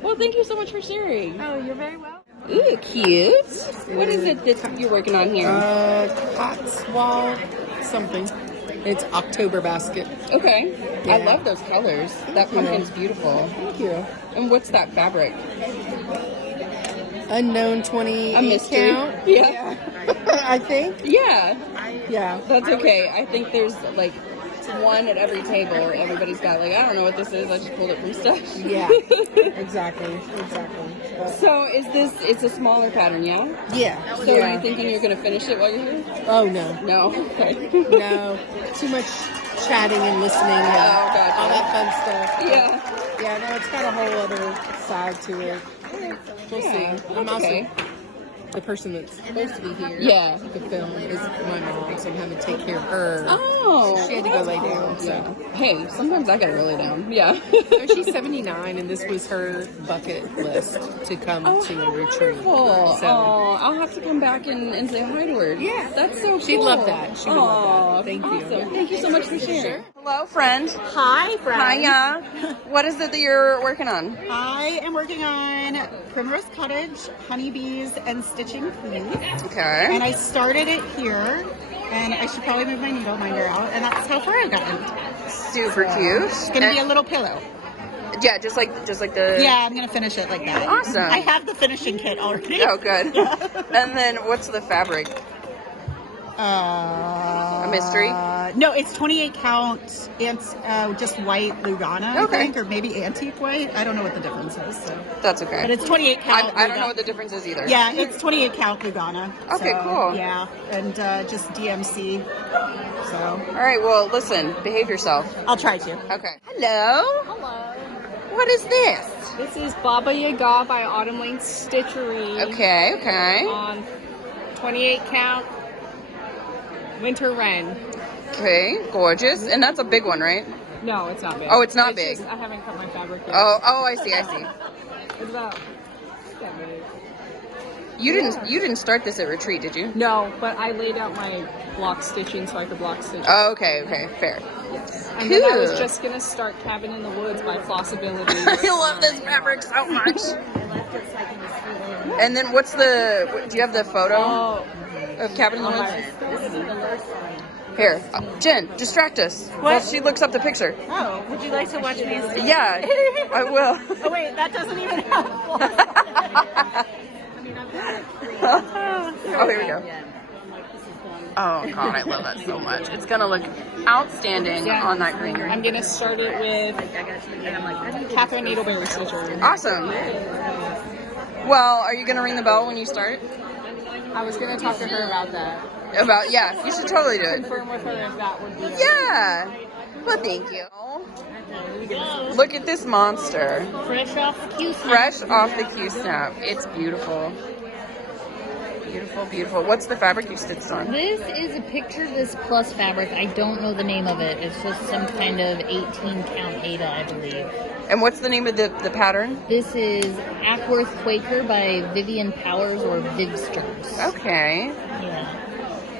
Well, thank you so much for sharing. Oh, you're very welcome. Ooh, cute. What is it that you're working on here? Cotswold something. It's October basket. Okay. Yeah. I love those colors. That pumpkin's beautiful. Thank you. And what's that fabric? Unknown 20 A mystery. count. Yeah. I think. Yeah. Yeah. That's okay. I think there's like one at every table, or everybody's got like, I don't know what this is. I just pulled it from stuff. Yeah. Exactly. So is this, it's a smaller pattern, yeah? Yeah. So are you thinking you're going to finish it while you're here? Oh, no. No? Okay. No. Too much chatting and listening and all that fun stuff. Yeah. Yeah, no, it's got a whole other side to it. We'll see. I'm also the person that's supposed to be here. Yeah. The film is my mom, so I'm having to take care of her. Oh. So she had to go lay down. So. Yeah. Hey, sometimes I gotta go lay down. Yeah. So she's 79, and this was her bucket list to come to a retreat. Wonderful. So, I'll have to come back and say hi to her. Yeah. That's so cool. She'd love that. She would love that. Thank you. Awesome. Thank you so much for sharing. Hello, friend. Hi, friend. Hiya. What is it that you're working on? I am working on Primrose Cottage, honeybees, and stitching please. Okay. And I started it here, and I should probably move my needle minder out, and that's how far I've gotten. Super cute. It's gonna be a little pillow. Yeah, just like the. Yeah, I'm gonna finish it like that. Awesome. I have the finishing kit already. Oh, good. And then what's the fabric? A mystery? No, it's 28 count. It's just white Lugana, I think, or maybe antique white. I don't know what the difference is. So. That's okay. But it's 28 count. I don't know what the difference is either. Yeah, it's 28 count Lugana. Okay, so, cool. Yeah, and just DMC. So. All right. Well, listen. Behave yourself. I'll try to. Okay. Hello. Hello. What is this? This is Baba Yaga by Autumn Lane Stitchery. Okay. Okay. On 28 count Winter Wren. Okay. Gorgeous. And that's a big one, right? No, it's not big. Oh, it's not big. Just, I haven't cut my fabric yet. Oh, I see. I see. It's about that big. You didn't start this at retreat, did you? No, but I laid out my block stitching so I could block stitch. Oh, okay, fair. Yes. And then I was just gonna start Cabin in the Woods by Flossability. I love this fabric so much. And then what's the? Do you have the photo of Cabin in the Woods? Here, Jen, distract us. While she looks up the picture. Oh, would you like to watch me? Yeah, I will. Oh wait, that doesn't even help. Oh, here we go. Oh god, I love that so much. It's gonna look outstanding on that green. I'm gonna start it with Catherine Needleberry Stitcher. Awesome. Well, are you gonna ring the bell when you start? I was gonna talk to her about that. Yeah, you should totally do it. Confirm with her if that would be. Yeah. Well, thank you. Look at this monster. Fresh off the Q snap. Fresh off the Q snap. It's beautiful. Beautiful. What's the fabric you stitched on? This is a picture of this plus fabric. I don't know the name of it. It's just some kind of 18 count Ada, I believe. And what's the name of the pattern? This is Ackworth Quaker by Vivian Powers or Vivsters. Okay. Yeah.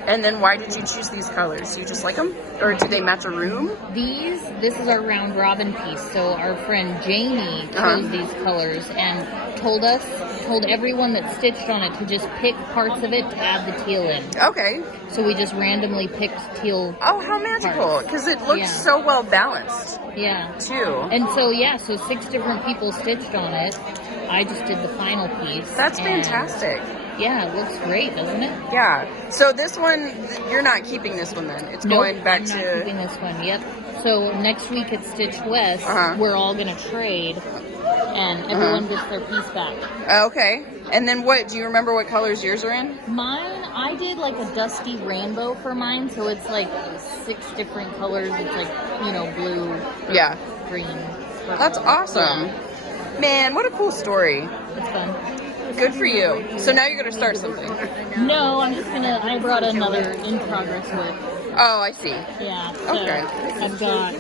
And then why did you choose these colors? Do you just like them? Or did they match a room? This is our round robin piece. So our friend Jamie chose these colors and told everyone that stitched on it to just pick parts of it to add the teal in. Okay. So we just randomly picked teal. Oh, how magical. Because it looks so well balanced. Yeah. Too. And so, so 6 different people stitched on it. I just did the final piece. That's fantastic. Yeah, it looks great, doesn't it? Yeah. So this one, you're not keeping this one then? It's going back to... I'm not keeping this one, yep. So next week at Stitched West, we're all going to trade, and everyone gets their piece back. Okay. And then do you remember what colors yours are in? Mine, I did like a dusty rainbow for mine, so it's like 6 different colors. It's like, blue, green, purple. That's awesome. Yeah. Man, what a cool story. It's fun. Good for you. So now you're going to start something. No, I brought another in-progress work. Oh, I see. Yeah. So okay. I've got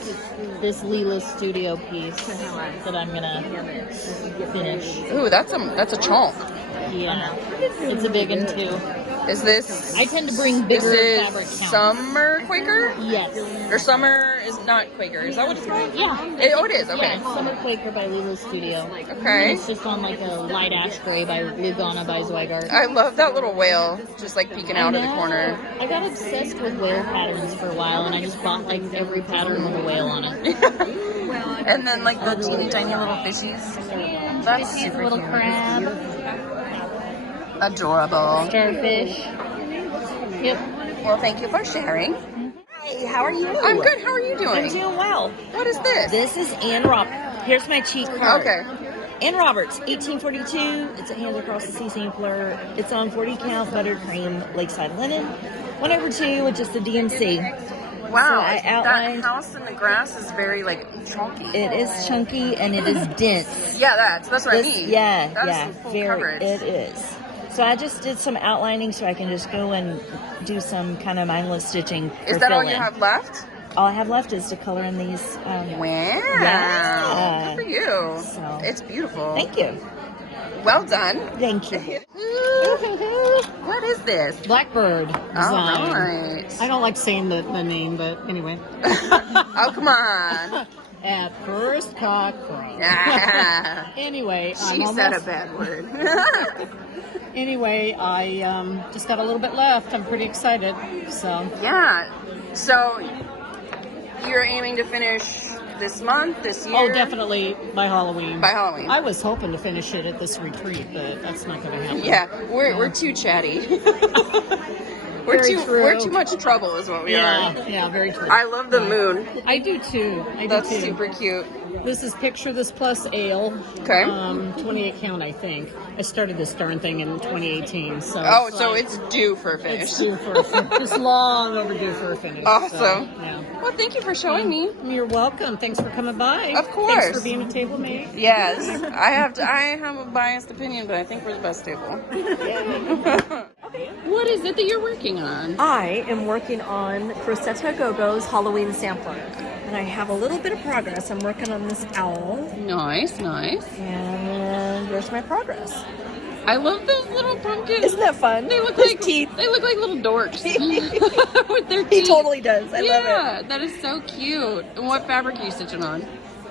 this Leela's Studio piece that I'm going to finish. Ooh, that's a chunk. Yeah. It's a big one, too. Is this... I tend to bring bigger fabric counts. Summer Quaker? Yes. Or Summer is not Quaker. Is that what it's called? Yeah. It is? Okay. Yeah, Summer Quaker by Leela's Studio. Okay. And it's just on like a light ash gray by Lugana by Zweigart. I love that little whale just like peeking out of the corner. I got obsessed with whale patterns for a while, and I just bought like every pattern with a whale on it. And then like the teeny tiny little fishies. Yeah, that's fishies, a little crab. Adorable. Starfish. Yep. Well, thank you for sharing. Hey, how are you? I'm good. How are you doing? I'm doing well. What is this? This is Ann Roberts. Here's my cheat card. Okay. Ann Roberts, 1842. It's a Hands Across the Sea sampler. It's on 40 count buttercream lakeside linen. 1/2, which is the DMC. Wow, so I outlined, that house in the grass is very like chunky. It is chunky and it is dense. Yeah, that's what I mean. Yeah, that's full very. Coverage. It is. So I just did some outlining so I can just go and do some kind of mindless stitching. Is that all you have left? All I have left is to color in these. Wow. Yeah. Good for you. So, it's beautiful. Thank you. Well done. Thank you. What is this? Blackbird design. All right. I don't like saying the name, but anyway. Oh, come on. At first cockcrow. Anyway, she said a bad word. Anyway, I just got a little bit left. I'm pretty excited. So yeah. So you're aiming to finish this month, this year? Oh, definitely by Halloween. By Halloween. I was hoping to finish it at this retreat, but that's not going to happen. Yeah, we're too chatty. We're too much trouble is what we are. Yeah, very true. I love the moon. I do too. That's super cute. This is Picture This Plus Ale. Okay. 28 count, I think. I started this darn thing in 2018. So so it's due for a finish. It's due for a finish. It's long overdue for a finish. Awesome. So, yeah. Well, thank you for showing me. You're welcome. Thanks for coming by. Of course. Thanks for being a table mate. Yes. I have a biased opinion, but I think we're the best table. What is it that you're working on? I am working on Rosetta Gogo's Halloween sampler. And I have a little bit of progress. I'm working on this owl. Nice, nice. And there's my progress. I love those little pumpkins. Isn't that fun? They look His like teeth. They look like little dorks with their teeth. He totally does. I love it. Yeah, that is so cute. And what fabric are you stitching on?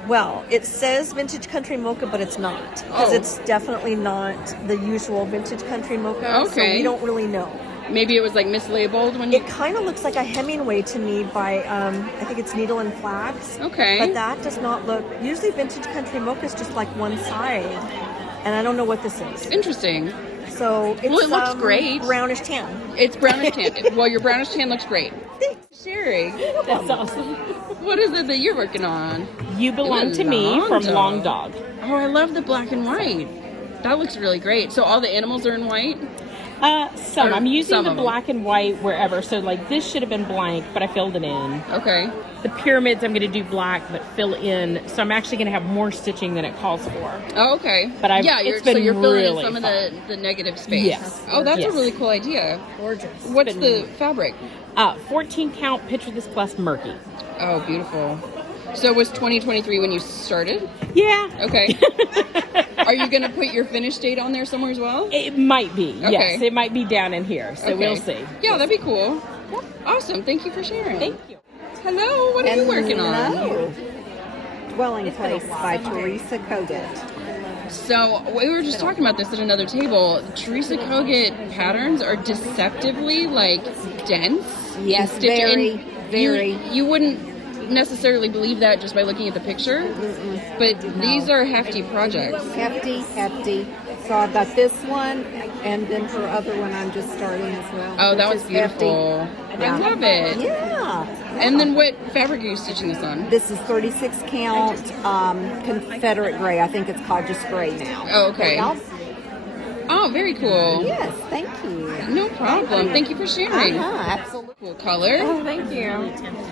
Well, it says Vintage Country Mocha, but it's not. Because it's definitely not the usual Vintage Country Mocha. Okay. So we don't really know. Maybe it was like mislabeled when you... It kind of looks like a Hemingway to me by, I think it's Needle and Flax. Okay. But that does not look... Usually Vintage Country Mocha is just like one side. And I don't know what this is. Interesting. So it's it looks great. Brownish tan. It's brownish tan. Well, your brownish tan looks great. Thanks. Sharing. That's awesome. What is it that you're working on? You Belong to Me from Long Dog. Oh, I love the black and white. That looks really great. So all the animals are in white? Some. I'm using the black and white wherever. So like this should have been blank, but I filled it in. Okay. The pyramids I'm going to do black, but fill in. So I'm actually going to have more stitching than it calls for. Oh, okay. But you're filling in some of the negative space. Yes. Oh, that's a really cool idea. Gorgeous. What's the fabric? 14 count Picture This Plus Murky. Oh, beautiful. So was 2023 when you started? Yeah. Okay. Are you going to put your finish date on there somewhere as well? It might be. Okay. Yes, it might be down in here. So we'll see. Yeah, that'd be cool. Awesome. Thank you for sharing. Thank you. Hello. What are you working on? Dwelling Place by Teresa Kogut. So we were just talking about this at another table. Teresa Kogut patterns are deceptively like dense. Yes, very. You wouldn't necessarily believe that just by looking at the picture, but these are hefty projects. Hefty. So I've got this one, and then her other one I'm just starting as well. Oh, that one's beautiful. I love it. Yeah. And then what fabric are you stitching this on? This is 36 count Confederate gray. I think it's called just gray now. Oh, okay. Oh, very cool. Yes, thank you. No problem. Thank you for sharing. Absolutely. Cool color. Oh, thank you.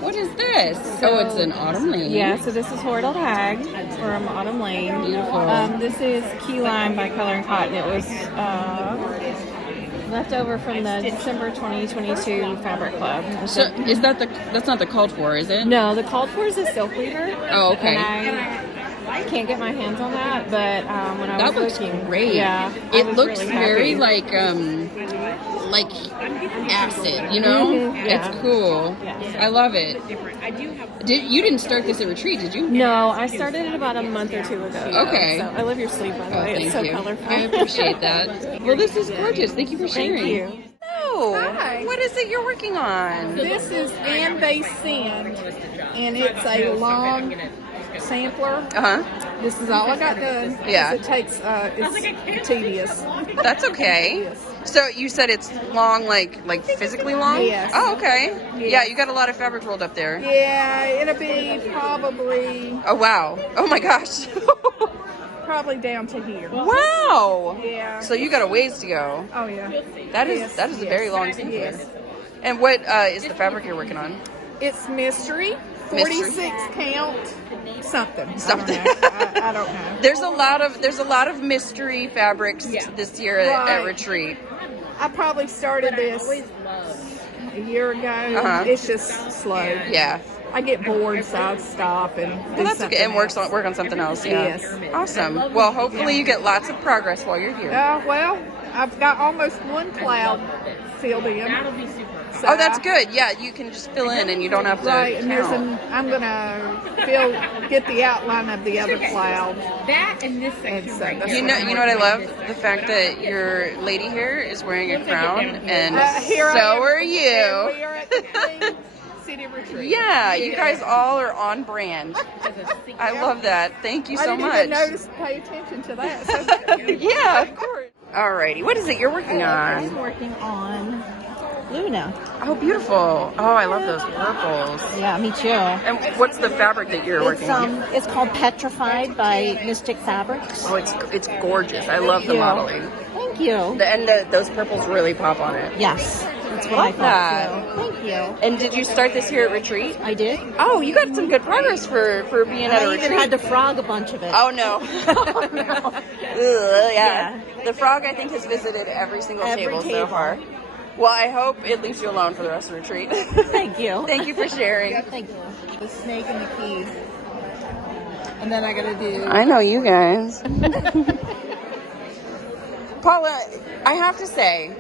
What is this? Oh, it's an Autumn Lane. Yeah, so this is Horrible Hag from Autumn Lane. Beautiful. This is Key Lime by Color and Cotton. It was left over from the December 2022 Fabric Club. So is that that's not the called for, is it? No, the called for is a silk weaver. Oh, okay. And I can't get my hands on that, but when I was looks looking, great. yeah, it looks really very happy. like acid, you know? Yeah. It's cool. Yes. I love it. You didn't start this at retreat, did you? No, I started it about a month or two ago. Okay. So I love your sleeve, by the way. Thank It's so you. colorful. I appreciate that. Well, this is gorgeous. Thank you for sharing. Thank you. Oh, what is it you're working on? This is Ann-based sand, and it's a long sampler. This is all I got done. Yeah. It takes, it's tedious. That's okay. So you said it's long, like physically long? Yes. Oh, okay. Yes. Yeah, you got a lot of fabric rolled up there. Yeah, it'll be probably Oh, wow. Oh, my gosh. down to here. Wow. Yeah. So you got a ways to go. Oh, yeah. That is a very long sampler. Yes. And what is the fabric you're working on? It's mystery. 46 count something. Something. I don't know. There's a lot of mystery fabrics this year at retreat. I probably started this a year ago. It's just slow. Yeah. I get bored, so I stop and do That's okay. And work on something else. Yeah. Yes. Awesome. Well, hopefully you get lots of progress while you're here. Well, I've got almost one cloud filled in. That'll be super. So oh, that's good. Yeah, you can just fill in and you don't have to and I'm gonna get the outline of the other cloud. That and this section. You know what I love? The fact that your lady here is wearing a crown, and so are you. And we are at the Queen City Retreat. Yeah, you guys all are on brand. I love that. Thank you so much. I didn't even pay attention to that. So thank you. Yeah, of course. Alrighty, what is it you're working on? I'm working on Luna. Oh, beautiful. Oh, I love those purples. Yeah, me too. And what's the fabric that you're working on? It's called Petrified by Mystic Fabrics. Oh, it's gorgeous. I love the modeling. Thank you. And those purples really pop on it. Yes, that's what I thought. Thank you. And did you start this here at retreat? I did. Oh, you got some good progress for being at a retreat. I even had to frog a bunch of it. Oh no. Oh, no. Ugh, yeah. The frog, I think, has visited every single table so far. Well, I hope it leaves you alone for the rest of the retreat. Thank you. Thank you for sharing. Thank you. The snake and the key. And then I gotta do... I know you guys. Paula, I have to say,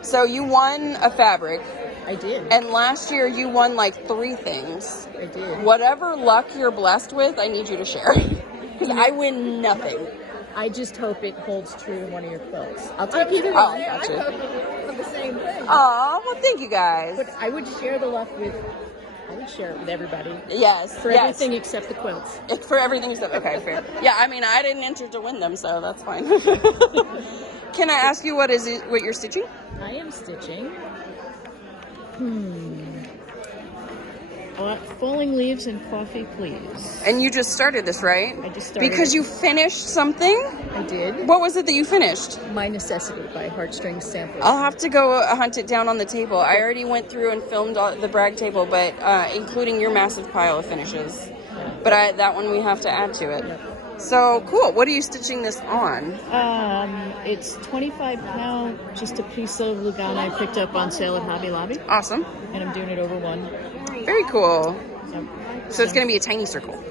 so you won a fabric. I did. And last year you won like 3 things. I did. Whatever luck you're blessed with, I need you to share. Because I win nothing. I just hope it holds true in one of your quilts. I'll take either one. Gotcha. I hope for the same thing. Aw, well, thank you guys. But I would share the luck with... I would share it with everybody. Yes. For everything except the quilts. It's for everything except... Okay, fair. Yeah, I mean, I didn't enter to win them, so that's fine. Can I ask you what you're stitching? I am stitching... Falling Leaves and Coffee, Please. And you just started this, right? I just started. Because you finished something? I did. What was it that you finished? My Necessity by Heartstrings Sampler. I'll have to go hunt it down on the table. I already went through and filmed the brag table, but including your massive pile of finishes. But that one we have to add to it. So, cool. What are you stitching this on? It's 25 pound, just a piece of Lugana I picked up on sale at Hobby Lobby. Awesome. And I'm doing it over one. Very cool. So it's going to be a tiny circle.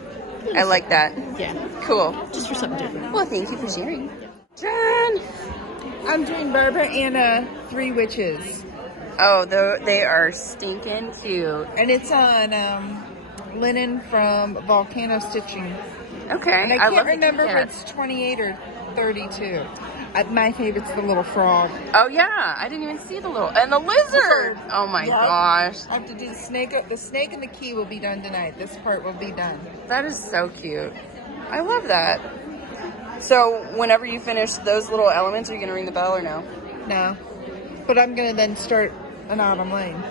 I like that. Yeah. Cool. Just for something different. Well, thank you for sharing. Jen! I'm doing Barbara and 3 witches. Oh, they are stinking cute. And it's on linen from Volcano Stitching. Okay. And I love can't the remember cat. if it's 28 or 32. My favorite's the little frog. Oh yeah, I didn't even see the little and the lizard. Oh my gosh. I have to do the snake. The snake and the key will be done tonight. This part will be done. That is so cute. I love that. So whenever you finish those little elements, are you gonna ring the bell or no? No. But I'm gonna then start an autumn lane.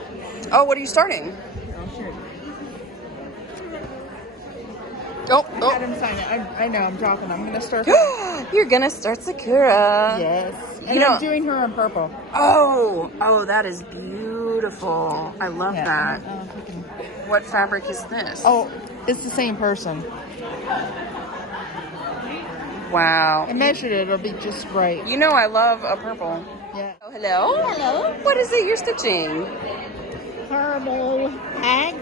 Oh, what are you starting? Oh, sure. Oh. Adam sign it. I know, I'm dropping. I'm gonna start. You're gonna start Sakura. Yes. And I'm doing her in purple. Oh, that is beautiful. I love that. What fabric is this? Oh, it's the same person. Wow. I measured it. It'll be just right. You know I love a purple. Yeah. Oh, hello? Hello. What is it you're stitching? Purple hag.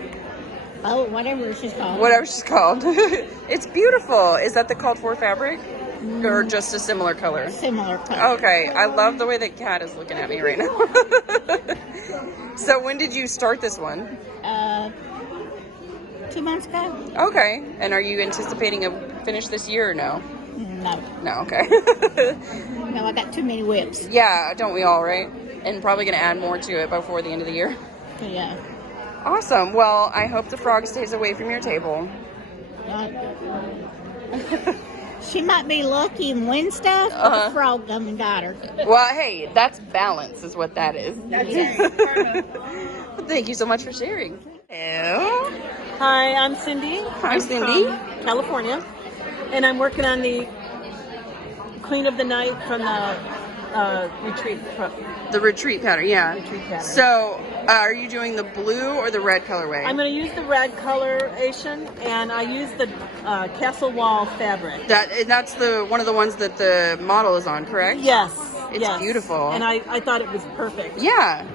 Oh, whatever she's called. Whatever she's called. It's beautiful. Is that the called for fabric? Or just a similar color? Similar color. Okay. I love the way the cat is looking at me right now. So when did you start this one? 2 months ago. Okay. And are you anticipating a finish this year or no? No. No, okay. No, I got too many whips. Yeah, don't we all, right? And probably going to add more to it before the end of the year. Yeah. Awesome. Well, I hope the frog stays away from your table. She might be lucky and win stuff, but the frog come and got her. Well, hey, that's balance is what that is. That's it. Well, thank you so much for sharing. Hello. Hi, I'm Cindy. Hi, I'm Cindy. from California. And I'm working on the Queen of the Night from the retreat. The retreat pattern, yeah. Retreat pattern. So, are you doing the blue or the red colorway? I'm going to use the red coloration, and I use the Castle Wall fabric. That's one of the ones that the model is on, correct? Yes. It's beautiful. And I thought it was perfect. Yeah.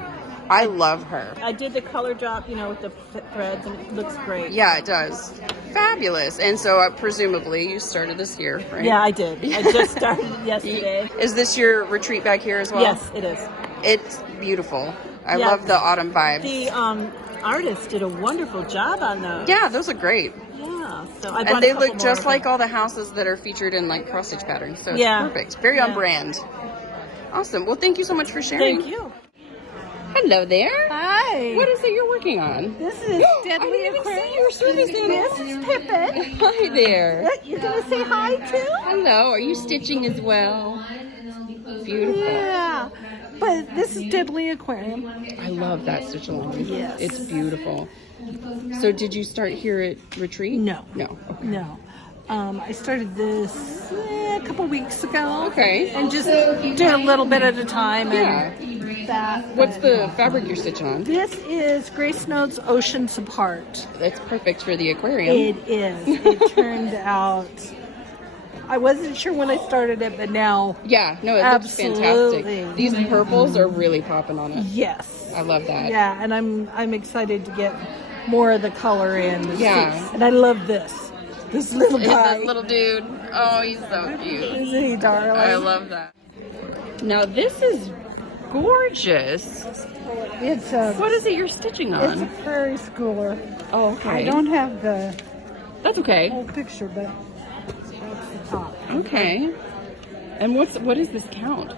I love her. I did the color drop, with the threads, and it looks great. Yeah, it does. Fabulous. And so, presumably, you started this here, right? Yeah, I did. I just started yesterday. Is this your retreat back here as well? Yes, it is. It's beautiful. I love the autumn vibes. The artist did a wonderful job on those. Yeah, those are great. Yeah. So and they look just like all the houses that are featured in like cross stitch patterns. So it's perfect. Very on brand. Awesome. Well, thank you so much for sharing. Thank you. Hello there. Hi. What is it you're working on? This is Deadly Aquarium. Your service This is Pippin. Hi there. You're going to say hi too? Hello. Are you stitching as well? Beautiful. Yeah. But this is Deadly Aquarium. I love that stitch along. Yes. It's beautiful. So did you start here at retreat? No. No. Okay. No. I started this a couple weeks ago. Okay. And just do a little bit at a time. Yeah. And that. What's the fabric you're stitching on? This is Grace Notes Oceans Apart. That's perfect for the aquarium. It is. It turned out. I wasn't sure when I started it, but now. Yeah, no, it looks fantastic. These purples are really popping on it. Yes. I love that. Yeah, and I'm excited to get more of the color in. Yeah. And I love this. This little guy. This little dude. Oh, he's so cute. Isn't he darling? I love that. Now this is gorgeous. It's what is it you're stitching on? It's a prairie schooler. Oh, okay. I don't have the That's okay. whole picture, but that's the top. Okay. And what is this count?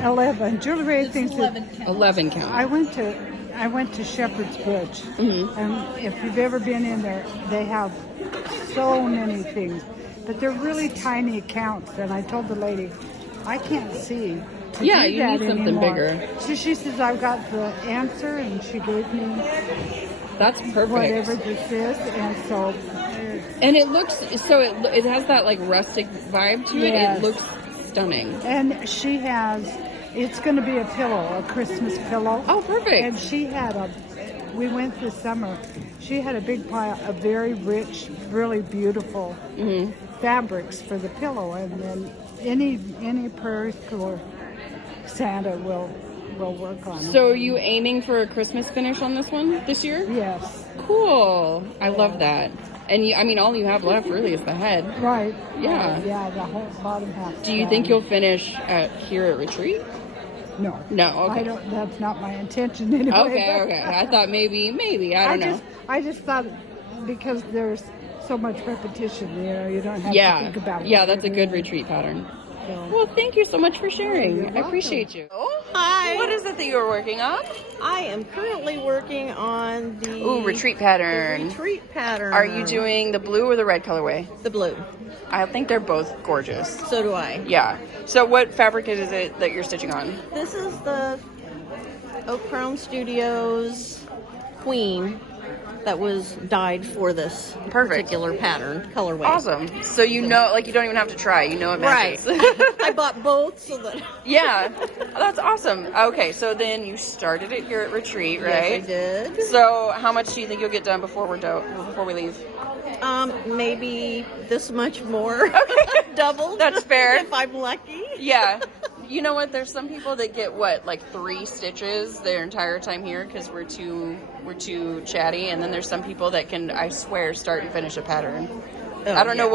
11. Julie Ray thinks 11 count. I went to Shepherd's Bush, and if you've ever been in there, they have so many things, but they're really tiny accounts. And I told the lady, I can't see. Yeah, you need something anymore. bigger. So she says, I've got the answer, and she gave me That's perfect. whatever this is, and so. And it looks so it has that like rustic vibe to it. Yes. It looks stunning. And she has. It's going to be a pillow, a Christmas pillow. Oh, perfect. And she had we went this summer, she had a big pile of very rich, really beautiful fabrics for the pillow. And then any prairie schooler Santa will work on it. So are you aiming for a Christmas finish on this one this year? Yes. Cool. I love that. And I mean, all you have left really is the head. Right. Yeah. Yeah, the whole bottom half. Do you think you'll finish here at Retreat? No. No, okay. I don't, that's not my intention anyway. Okay. I thought maybe, I don't know. I just thought because there's so much repetition, you don't have to think about it. Yeah, that's a good retreat pattern. So. Well, thank you so much for sharing. I appreciate you. Hi. What is it that you are working on? I am currently working on the retreat pattern. The retreat pattern. Are you doing the blue or the red colorway? The blue. I think they're both gorgeous. So do I. Yeah. So what fabric is it that you're stitching on? This is the Oak Crown Studios Queen that was dyed for this particular pattern colorway. Awesome. So you know, like you don't even have to try. You know it matches. Right. I bought both so that. Yeah. That's awesome. Okay, so then you started it here at Retreat, right? Yes, I did. So how much do you think you'll get done before we leave? Maybe this much more. Okay. Double. That's fair. If I'm lucky. Yeah. You know what? There's some people that get like 3 stitches their entire time here because we're too chatty, and then there's some people that can, I swear, start and finish a pattern. Oh, I don't know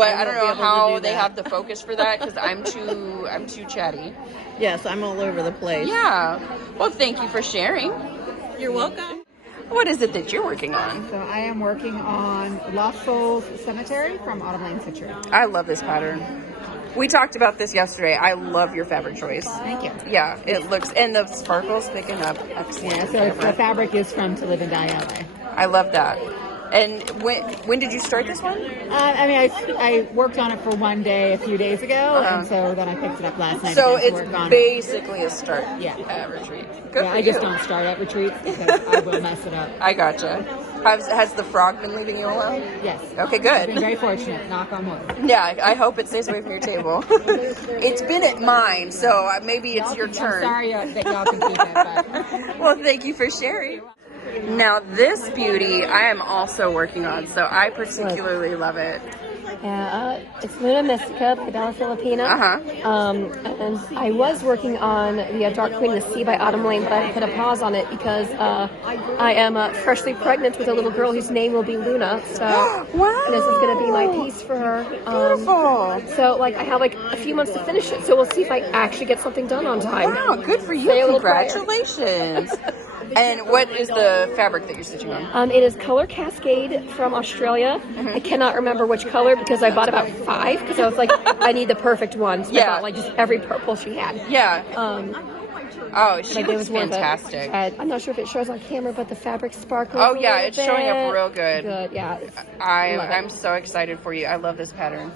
how they have the focus for that because I'm too chatty. Yes, I'm all over the place. Yeah. Well, thank you for sharing. You're welcome. What is it that you're working on? So I am working on Lost Souls Cemetery from Lainybristitches. I love this pattern. We talked about this yesterday. I love your fabric choice. Thank you. Yeah, it looks, and the sparkles picking up. Excellent. Yeah, so the fabric is from To Live and Die LA. I love that. And when did you start this one? I worked on it for one day a few days ago, and so then I picked it up last night. So again to it's work on basically a start at Retreat. Good for I just don't start at retreats because I will mess it up. I gotcha. Has the frog been leaving you alone? Yes. Okay, good. I've been very fortunate. Knock on wood. Yeah, I hope it stays away from your table. It's been at mine, so maybe it's your turn. I'm sorry that y'all can keep it. But. Well, thank you for sharing. Now, this beauty I am also working on, so I particularly love it. It's Luna Mystica by Bella Filipina. And I was working on the Dark Queen of the Sea by Autumn Lane, but I put a pause on it because I am freshly pregnant with a little girl whose name will be Luna. So wow. This is going to be my piece for her. Beautiful. So I have a few months to finish it. So we'll see if I actually get something done on time. Wow, good for you. Congratulations. And what is the fabric that you're stitching on? It is Color Cascade from Australia. I cannot remember which color because I bought about 5 because I was like, I need the perfect one. So I bought just every purple she had. Yeah. She looks fantastic. I'm not sure if it shows on camera, but the fabric sparkles. Oh yeah, it's showing up real good. Good, yeah. I'm so excited for you. I love this pattern.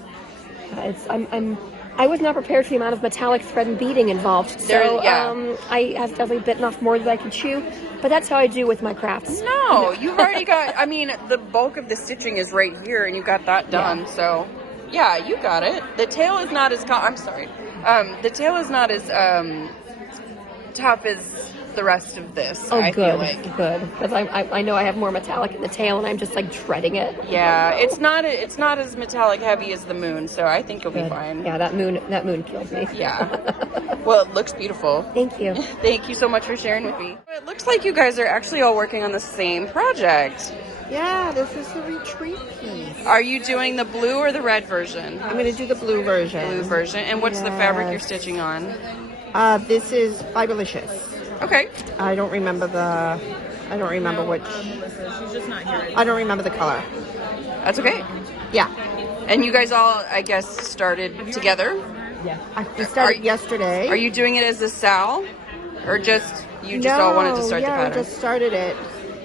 I was not prepared for the amount of metallic thread and beading involved, so I have definitely bitten off more than I can chew, but that's how I do with my crafts. No, you've already got, the bulk of the stitching is right here, and you got that done, so yeah, you got it. The tail is not as, the tail is not as tough as the rest of this, I feel like. Good, because I know I have more metallic in the tail, and I'm just dreading it. Yeah, it's not as metallic heavy as the moon, so I think you'll be fine. Yeah, that moon kills me. Yeah. Well, it looks beautiful. Thank you. Thank you so much for sharing with me. It looks like you guys are actually all working on the same project. Yeah, this is the retreat piece. Are you doing the blue or the red version? I'm going to do the blue version. Blue version. And what's the fabric you're stitching on? This is Fabulicious. Okay. I don't remember which. She's just not here. I don't remember the color. That's okay. Yeah. And you guys all, I guess, started together? Yeah. We started yesterday. Are you doing it as a Sal? Or just all wanted to start the pattern? Yeah, I just started it.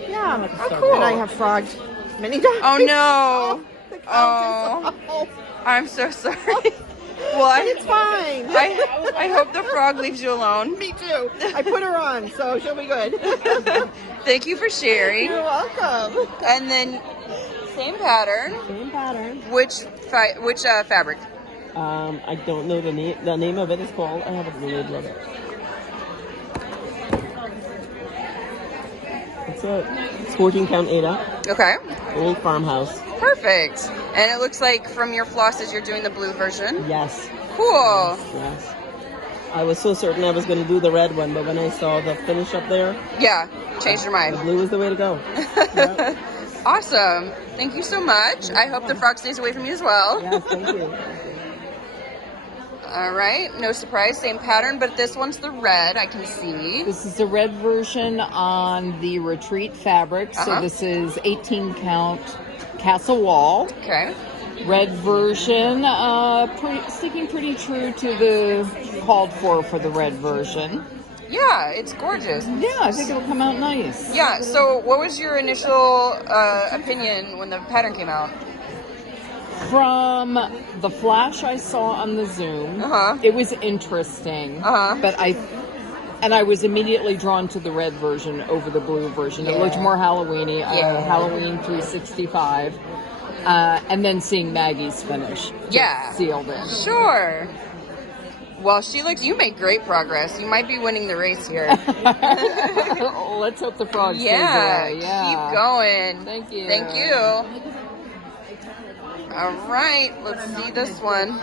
Yeah. Oh, cool. And I have frogged many times. Oh, no. Oh, I'm so sorry. Well, it's fine. I hope the frog leaves you alone. Me too. I put her on, so she'll be good. Thank you for sharing. You're welcome. And then same pattern. Same pattern. Which fabric? I don't know the name. The name of it is called. I have a label of it. It's 14 count Ada. Okay. Old farmhouse. Perfect. And it looks like from your flosses you're doing the blue version? Yes. Cool. Yes. I was so certain I was going to do the red one, but when I saw the finish up there... Yeah, changed your mind. The blue was the way to go. Yep. Awesome. Thank you so much. I hope the frog stays away from you as well. Yes, thank you. All right, no surprise, same pattern, but this one's the red, I can see. This is the red version on the retreat fabric. So this is 18 count castle wall. Okay. Red version, sticking pretty true to the called for the red version. Yeah, it's gorgeous. Yeah, I think it'll come out nice. Yeah, so what was your initial opinion when the pattern came out? From the flash I saw on the Zoom, it was interesting, but I was immediately drawn to the red version over the blue version. It looked more Halloween-y, Halloween 365, and then seeing Maggie's finish, sealed in. Sure. Well, you made great progress. You might be winning the race here. Let's hope the frog stays away. Yeah, keep going. Thank you. Thank you. All right, let's see this one.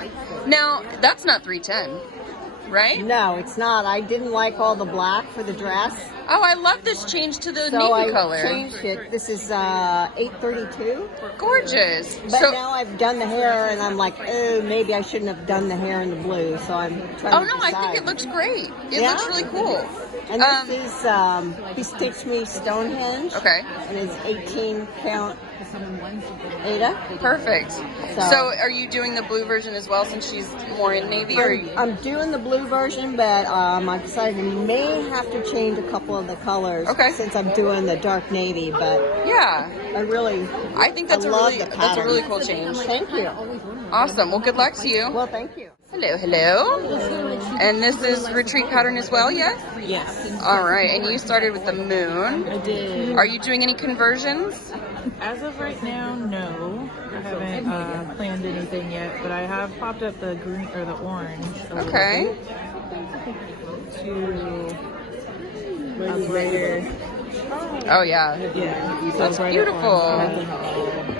Now, that's not 310, right? No, it's not. I didn't like all the black for the dress. Oh, I love this change to the So navy color. I changed it. This is 832. Gorgeous. But now I've done the hair, and I'm like, oh, maybe I shouldn't have done the hair in the blue. So I'm trying to decide. I think it looks great. It looks really cool. And this is, he stitched me Stonehenge. Okay. And it's 18 count Ada. Perfect. So are you doing the blue version as well since she's more in navy? I'm doing the blue version, but I decided I may have to change a couple of the colors since I'm doing the dark navy. But yeah, I think that's a really cool change. Thank you. Awesome. Well, good luck to you. Well, thank you. Hello, hello. And this is retreat pattern as well, yes? Yes. All right, and you started with the moon. I did. Are you doing any conversions? As of right now, no. I haven't planned anything yet, but I have popped up the green or the orange. Okay. To a lighter. Oh yeah. Yeah. That's beautiful.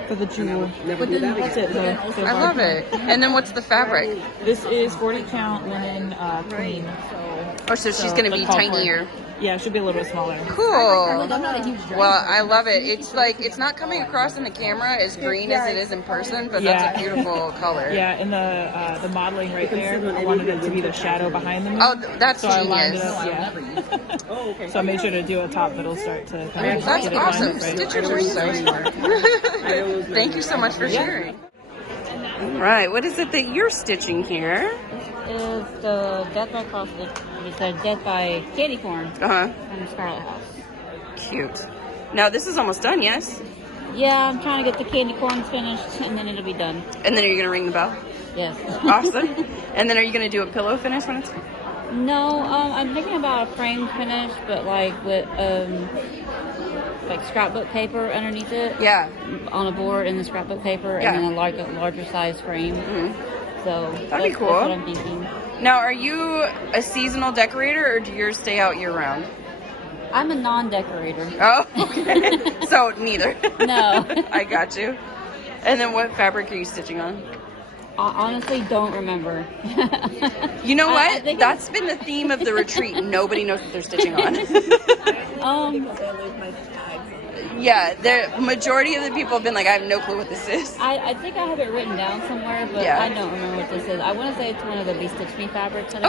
For the jewel. That's it. I love it. And then what's the fabric? This is 40 count linen queen. Oh, so she's going to be tinier. Yeah, it should be a little bit smaller. Cool. Well, I love it. It's not coming across in the camera as green as it is in person, but that's a beautiful color. Yeah, in the modeling right there, I wanted it to be the shadow behind the moon. Oh, that's so genius. I lined it up, yeah. So I made sure to do a top that'll start to kind of That's get it awesome. lined up right. Stitchers are so smart. Thank you so much for sharing. Right, what is it that you're stitching here? Is the Death by It's a Death by Candy Corn from Scarlet House. Cute. Now this is almost done, yes? Yeah, I'm trying to get the candy corns finished, and then it'll be done. And then are you going to ring the bell? Yes. Awesome. And then are you going to do a pillow finish when it's... No, I'm thinking about a frame finish, but like with like scrapbook paper underneath it. Yeah. On a board in the scrapbook paper, and then a larger size frame. So that'd be cool. That's what I'm thinking. Now, are you a seasonal decorator, or do yours stay out year round? I'm a non-decorator. Oh, okay. So neither. No. I got you. And then what fabric are you stitching on? I honestly don't remember. You know what? That's been the theme of the retreat. Nobody knows what they're stitching on. Yeah, the majority of the people have been like, I have no clue what this is. I think I have it written down somewhere, but I don't remember what this is. I want to say it's one of the Stitch Me fabrics. That I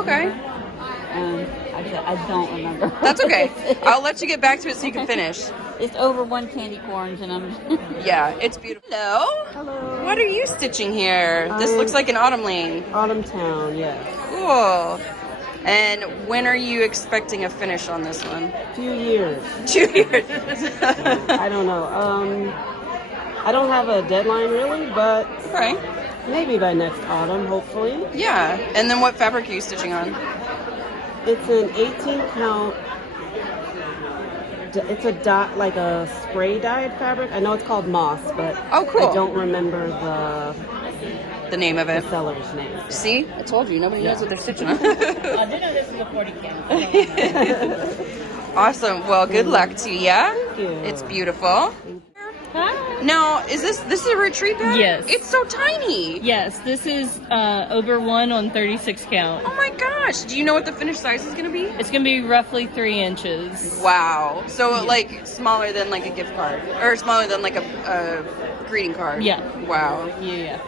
don't remember. That's okay. I'll let you get back to it so you can finish. It's over one candy corns, and I'm... Yeah, it's beautiful. Hello? Hello. What are you stitching here? This looks like an autumn lane. Autumn town, yes. Cool. And when are you expecting a finish on this one? 2 years. 2 years. I don't know. I don't have a deadline really, but maybe by next autumn, hopefully. Yeah. And then what fabric are you stitching on? It's an 18 count. It's a dot, like a spray dyed fabric. I know it's called moss, but I don't remember the name of it. The seller's name. See? I told you, nobody knows what they're stitching on. I did know this is a 40 count. Awesome. Well, good luck to you. Thank you. It's beautiful. Hi. Now, is this is a retreat bag? Yes. It's so tiny. Yes, this is over 1 on 36 count. Oh my gosh. Do you know what the finished size is going to be? It's going to be roughly 3 inches. Wow. So like smaller than like a gift card, or smaller than like a greeting card. Yeah. Wow. Yeah.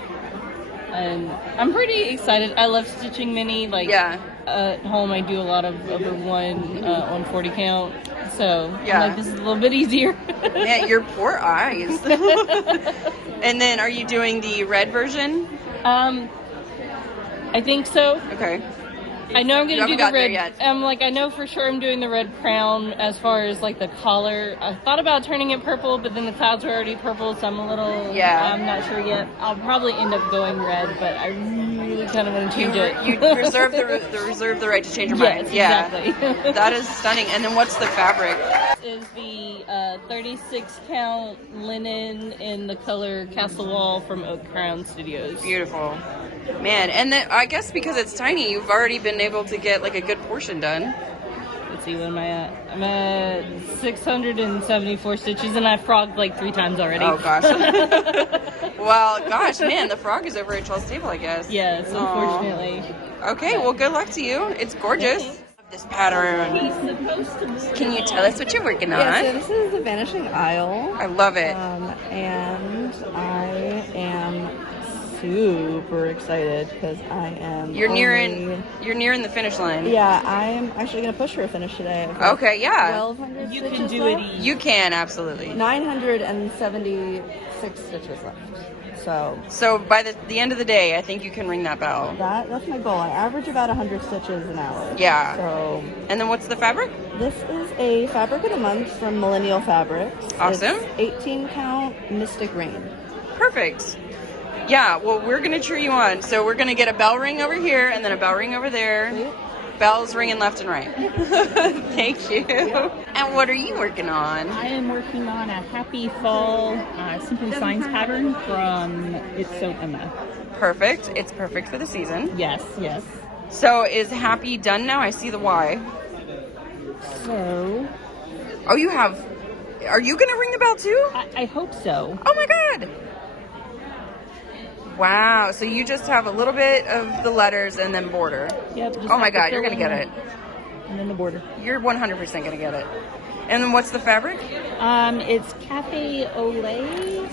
And I'm pretty excited. I love stitching mini. Like, at home I do a lot of over 1 on 40 count. So I'm like, this is a little bit easier. Man, your poor eyes. And then, are you doing the red version? I think so. Okay. I know I'm going to do the red. There yet. I know for sure I'm doing the red crown as far as like the collar. I thought about turning it purple, but then the clouds were already purple, so I'm a little. I'm not sure yet. I'll probably end up going red, but I really kind of want to change it. You reserve the right to change your mind. Yes, exactly. That is stunning. And then what's the fabric? Is the 36 count linen in the color Castle Wall from Oak Crown Studios. Beautiful. Man, and then I guess because it's tiny, you've already been able to get like a good portion done. Let's see, what am I at? I'm at 674 stitches, and I've frogged like 3 times already. Oh gosh. Well, gosh, man, the frog is over at Charles' table, I guess. Yes, unfortunately. Okay, well, good luck to you. It's gorgeous. This pattern. Can you tell us what you're working on? Yeah, so this is the Vanishing Isle. I love it. And I am super excited because I am. You're nearing the finish line. Yeah, I'm actually gonna push for a finish today. Okay, yeah. 1,200 you stitches can do left. it. You can absolutely. 976 stitches left. So by the end of the day, I think you can ring that bell. That's my goal. I average about 100 stitches an hour. Yeah. So. And then what's the fabric? This is a fabric of the month from Millennial Fabrics. Awesome. It's 18 count Mystic Rain. Perfect. Yeah, well, we're going to cheer you on. So we're going to get a bell ring over here and then a bell ring over there. Sweet. Bells ringing left and right. Thank you. And what are you working on? I am working on a Happy Fall Simple Signs pattern from It's So Emma. Perfect. It's perfect for the season. Yes, yes. So is Happy done now? I see the Y. So. Oh, you have. Are you going to ring the bell too? I hope so. Oh my God. Wow, so you just have a little bit of the letters and then border. Yep. Oh my God, you're going to get it. And then the border. You're 100% going to get it. And then what's the fabric? It's Cafe Olay's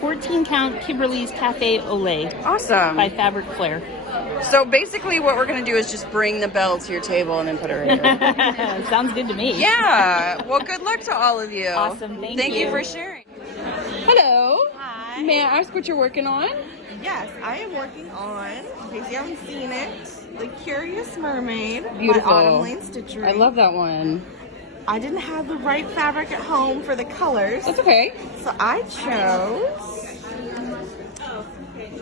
14 count Kimberly's Cafe Olay. Awesome. By Fabric Flare. So basically what we're going to do is just bring the bell to your table and then put it right here. Sounds good to me. Yeah. Well, good luck to all of you. Awesome. Thank you for sharing. Hello. Hi. May I ask what you're working on? Yes, I am working on, in case you haven't seen it, The Curious Mermaid Beautiful. by Autumn Lane Stitchery. I love that one. I didn't have the right fabric at home for the colors. That's okay. So I chose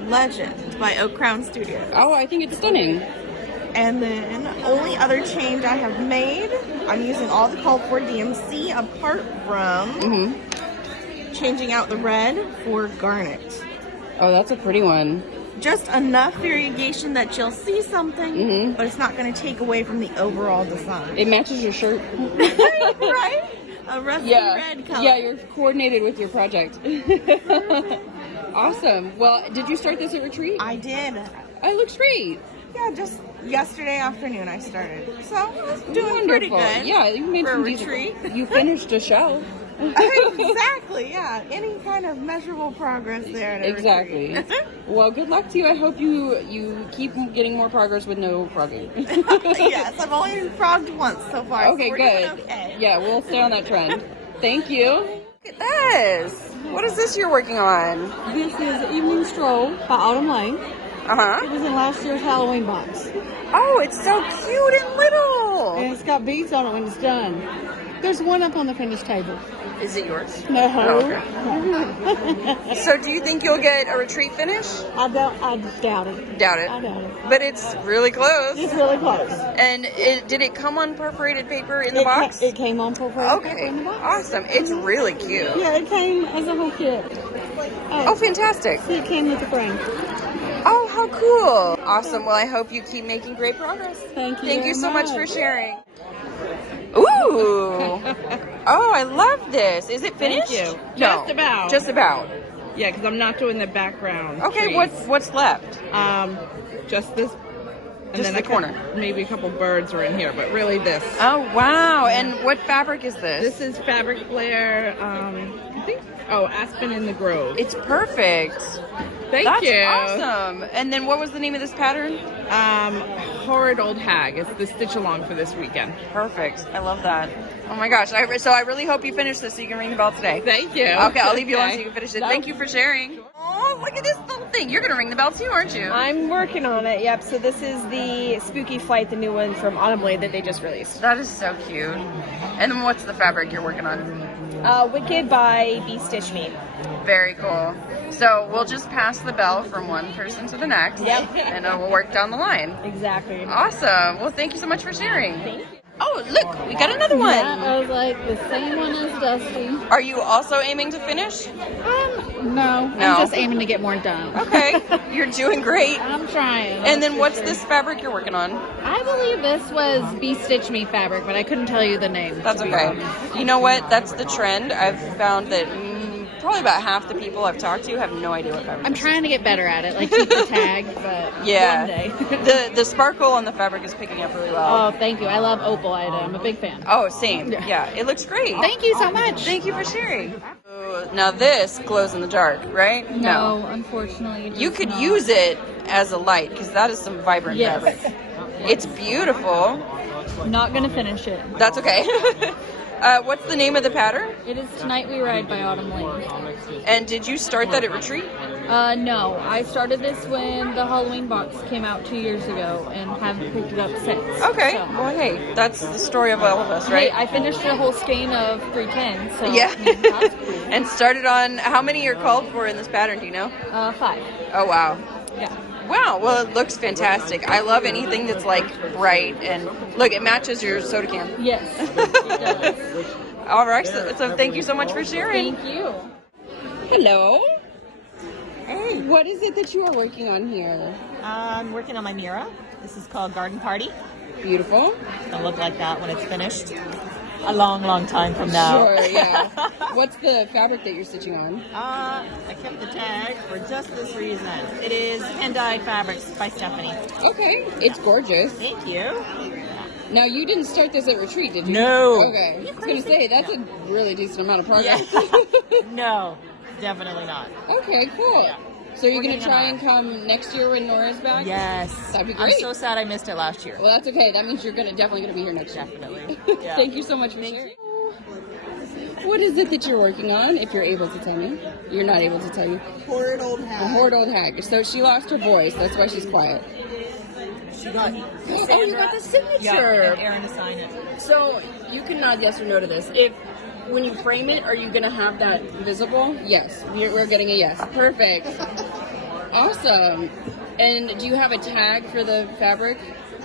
Legend by Oak Crown Studios. Oh, I think it's stunning. And then, only other change I have made, I'm using all the called for DMC apart from changing out the red for garnet. Oh, that's a pretty one. Just enough variegation that you'll see something, but it's not going to take away from the overall design. It matches your shirt. Right? A rusty red color. Yeah, you're coordinated with your project. Awesome. Well, did you start this at retreat? I did. It looks great. Yeah, just yesterday afternoon I started. So I was doing Wonderful. pretty good. Yeah, you made for some a retreat. You finished a show. Exactly, yeah. Any kind of measurable progress there at a Exactly. retreat. Well, good luck to you. I hope you keep getting more progress with no frogging. Yes, I've only frogged once so far. Okay, so we're good. doing okay. Yeah, we'll stay on that trend. Thank you. Look at this. What is this you're working on? This is Evening Stroll by Autumn Lane. It was in last year's Halloween box. Oh, it's so cute and little. And it's got beads on it when it's done. There's one up on the finished table. Is it yours? No. Oh, okay. So do you think you'll get a retreat finish? I doubt it. Doubt it? I doubt it. But it's really close. It's really close. And did it come on perforated paper in the box? It came on perforated paper in the box. Awesome. It's really cute. Yeah, it came as a whole kit. Oh, fantastic. See, it came with the frame. Oh, how cool. Awesome. Well, I hope you keep making great progress. Thank you. Thank you so much very for sharing. Ooh. Oh, I love this. Is it finished? Thank you. No. Just about. Just about. Yeah, because I'm not doing the background. Okay, trees. what's left? Just this. And Just then the corner. Maybe a couple birds are in here, but really this. Oh, wow. And what fabric is this? This is Fabric Flare, I think, Aspen in the Grove. It's perfect. Thank you. That's awesome. And then what was the name of this pattern? Horrid Old Hag. It's the stitch along for this weekend. Perfect. I love that. Oh my gosh. So I really hope you finish this so you can ring the bell today. Thank you. Okay, I'll leave you alone so you can finish it. Thank you for sharing. Oh, look at this little thing. You're going to ring the bell too, aren't you? I'm working on it, yep. So this is the Spooky Flight, the new one from Autumn Blade that they just released. That is so cute. And then what's the fabric you're working on? Wicked by Bee Stitch Me. Very cool. So we'll just pass the bell from one person to the next. Yep. And we'll work down the line. Exactly. Awesome. Well, thank you so much for sharing. Thank you. Oh, look, we got another one. Yeah, I was like the same one as Dusty. Are you also aiming to finish? No. I'm just aiming to get more done. Okay, you're doing great. I'm trying. And then what's this fabric you're working on? I believe this was Bee Stitch Me fabric, but I couldn't tell you the name. That's okay. You know what? That's the trend. I've found that probably about half the people I've talked to have no idea what fabric I'm is. trying to get better at it, like keep the tag, but Yeah. one day. the sparkle on the fabric is picking up really well. Oh, thank you. I love opal. I'm a big fan. Oh, same. Yeah, it looks great. Thank you so much. Thank you for sharing. Now this glows in the dark, right? No, unfortunately. You could use it as a light because that is some vibrant fabric. It's beautiful. Not gonna finish it. That's okay. What's the name of the pattern? It is Tonight We Ride by Autumn Lane. And did you start that at retreat? No, I started this when the Halloween box came out 2 years ago and haven't picked it up since. Okay. So. Well, hey, that's the story of all of us, right? Hey, I finished a whole skein of 310. So Yeah. And started on, how many are called for in this pattern, do you know? 5. Oh, wow. Yeah. Wow, well, it looks fantastic. I love anything that's like bright and look, it matches your soda can. Yes, it does. All right, so thank you so much for sharing. Thank you. Hello. Hey. What is it that you are working on here? I'm working on my Mira. This is called Garden Party. Beautiful. It'll look like that when it's finished. A long, long time from now. Sure, yeah. What's the fabric that you're stitching on? I kept the tag for just this reason. It is hand-dyed fabrics by Stephanie. Okay, it's gorgeous. Thank you. Now, you didn't start this at retreat, did you? No. Okay. I was going to say, that's a really decent amount of progress. No, definitely not. Okay, cool. Yeah. So you're We're going to getting try on. and come next year when Nora's back? Yes. That'd be great. I'm so sad I missed it last year. Well, that's okay. That means you're definitely going to be here next year. Definitely. Yeah. Thank you so much for sharing. What is it that you're working on, if you're able to tell me? You're not able to tell you. Horrid Old Hag. A horrid old hag. So she lost her voice. That's why she's quiet. She got Oh, you got the signature. Yeah, and Aaron to sign it. So you can nod yes or no to this. When you frame it, are you going to have that visible? Yes. We're getting a yes. Perfect. Awesome. And do you have a tag for the fabric?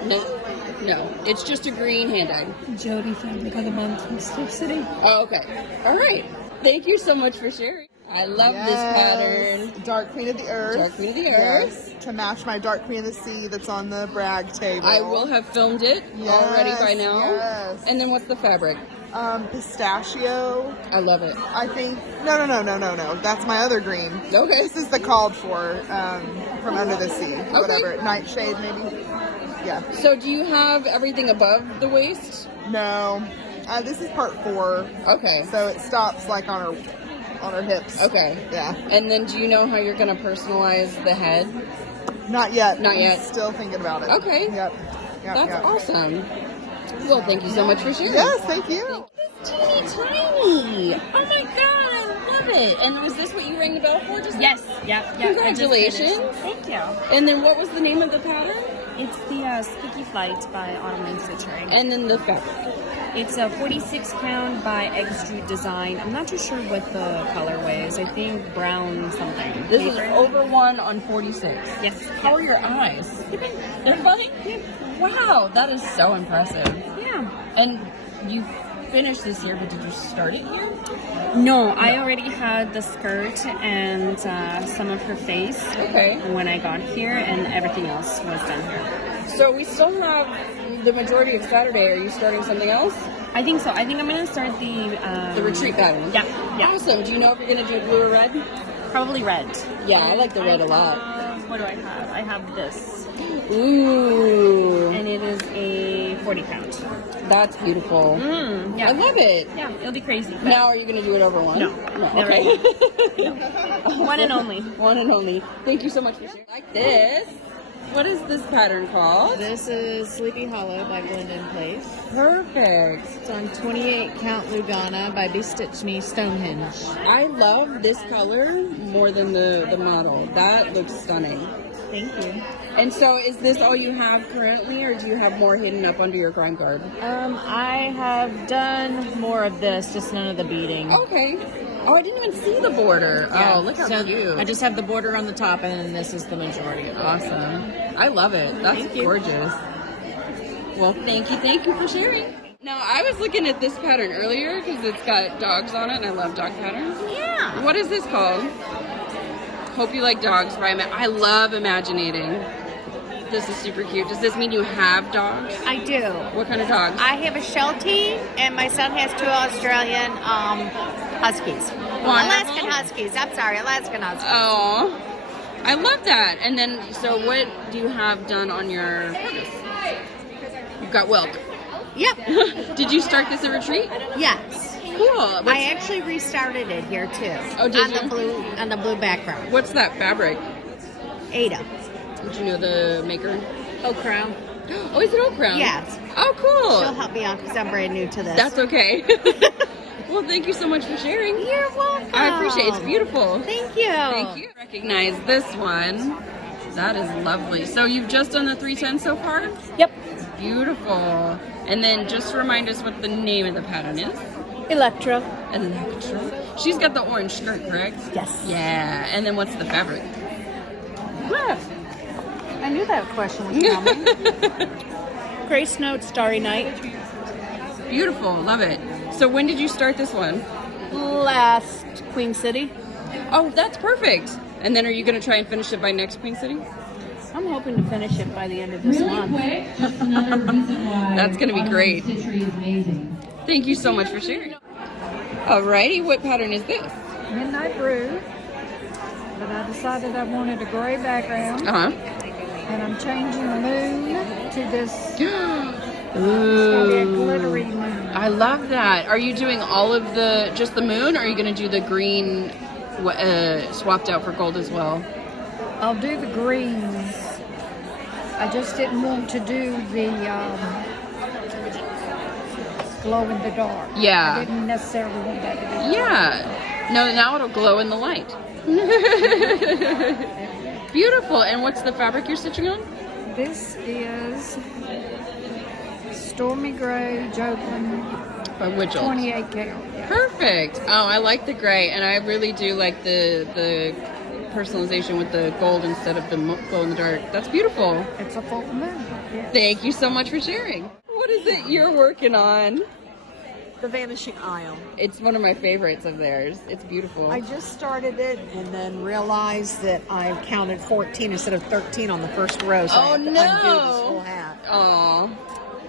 No. It's just a green hand-dyed. Jody Fabric of the Month from Stitch City. Oh, okay. All right. Thank you so much for sharing. I love this pattern. Dark Queen of the Earth. Dark Queen of the Earth. Yes, to match my Dark Queen of the Sea that's on the brag table. I will have filmed it already by now. Yes. And then what's the fabric? Pistachio. I love it. I think. No. That's my other green. Okay. This is the called for from Under the Sea. Whatever. Nightshade, maybe. Yeah. So do you have everything above the waist? No. This is part 4. Okay. So it stops like on her hips. Okay. Yeah. And then do you know how you're going to personalize the head? Not yet. Not yet. I'm still thinking about it. Okay. Yep. That's awesome. Well, thank you so much for sharing. Yes, thank you. Teeny tiny. Oh my god, I love it. And was this what you rang the bell for? Yes. Yep. Congratulations. Thank you. And then what was the name of the pattern? It's the Spooky Flight by Autumn Lane Stitching. And then the fabric. It's a 46 pound by Extrude Design. I'm not too sure what the colorway is. I think brown something. This is over 1 on 46. Yes. How are your eyes? They're fine? Wow, that is so impressive. Yeah. And you finished this year, but did you start it here? No, I already had the skirt and some of her face when I got here, and everything else was done here. So we still have the majority of Saturday. Are you starting something else? I think so. I think I'm going to start the retreat pattern. Yeah. Awesome. Do you know if you're going to do blue or red? Probably red. Yeah, I like the red a lot. What do I have? I have this. Ooh. And it is a 40 count. That's beautiful. Yeah. I love it. Yeah, it'll be crazy. Now, are you going to do it over one? No. Okay. One and only. One and only. Thank you so much for sharing. Like this. What is this pattern called? This is Sleepy Hollow by Blend in Place. Perfect. It's on 28 count Lugana by Be Stitch Me Stonehenge. I love this color more than the model. That looks stunning. Thank you. And so is this all you have currently, or do you have more hidden up under your grime guard? I have done more of this, just none of the beading. Okay. Oh, I didn't even see the border. Yeah, Oh, look how cute. I just have the border on the top, and then this is the majority of it. Awesome. I love it. That's gorgeous. Well, thank you for sharing. Now, I was looking at this pattern earlier because it's got dogs on it, and I love dog patterns. Yeah. What is this called? Hope you like dogs. I love imaginating. This is super cute. Does this mean you have dogs? I do. What kind of dogs? I have a Sheltie, and my son has 2 Australian Huskies. Alaskan Huskies. I'm sorry, Alaskan Huskies. Oh, I love that. And then, so what do you have done on your purpose? You've got Wilk. Yep. Did you start this at Retreat? Yes. Cool. I actually restarted it here too. Oh, did you? On the blue background. What's that fabric? Ada. Would you know the maker? Oak Crown. Oh, is it Oak Crown? Yes. Oh, cool. She'll help me out because I'm brand new to this. That's okay. Well, thank you so much for sharing. You're welcome. I appreciate it. It's beautiful. Thank you. Thank you. Recognize this one. That is lovely. So you've just done the 310 so far? Yep. Beautiful. And then just remind us what the name of the pattern is. Electra. Electra. She's got the orange skirt, correct? Yes. Yeah. And then what's the fabric? I knew that question was coming. Grace Note, Starry Night. Beautiful. Love it. So when did you start this one? Last Queen City. Oh, that's perfect. And then are you going to try and finish it by next Queen City? I'm hoping to finish it by the end of this month. That's going to be great. Thank you so much for sharing. Alrighty, what pattern is this? Midnight Brew. But I decided I wanted a gray background. And I'm changing the moon to this. It's going to be a glittery moon. I love that. Are you doing all of just the moon, or are you going to do the green swapped out for gold as well? I'll do the greens. I just didn't want to do the glow in the dark. Yeah. I didn't necessarily want that to be. Yeah. No, now it'll glow in the light. Beautiful. And what's the fabric you're stitching on? This is Stormy Gray Joplin by Whittier. 28 count. Yeah. Perfect. Oh, I like the gray, and I really do like the personalization with the gold instead of the glow in the dark. That's beautiful. It's a full moon. Yes. Thank you so much for sharing. What is it you're working on? The Vanishing Isle. It's one of my favorites of theirs. It's beautiful. I just started it and then realized that I counted 14 instead of 13 on the first row. So I have to undo this whole hat. Oh,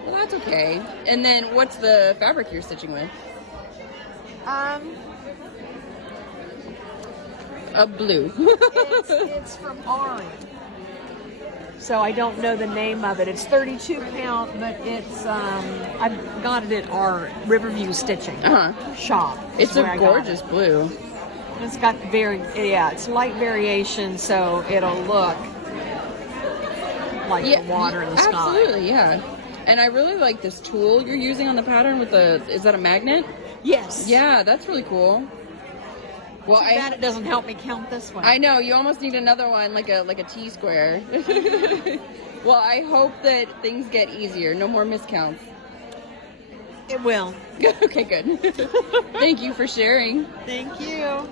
well, that's okay. And then what's the fabric you're stitching with? A blue. it's from EAnnRN. So I don't know the name of it. It's 32 count, but it's I've got it at our Riverview Stitching shop. It's a gorgeous blue. It's got it's light variation, so it'll look like the water in the sky. Absolutely, yeah. And I really like this tool you're using on the pattern with is that a magnet? Yes. Yeah, that's really cool. Well, Too bad it doesn't help me count this one. I know, you almost need another one, like a T-square. Well, I hope that things get easier. No more miscounts. It will. Okay, good. Thank you for sharing. Thank you.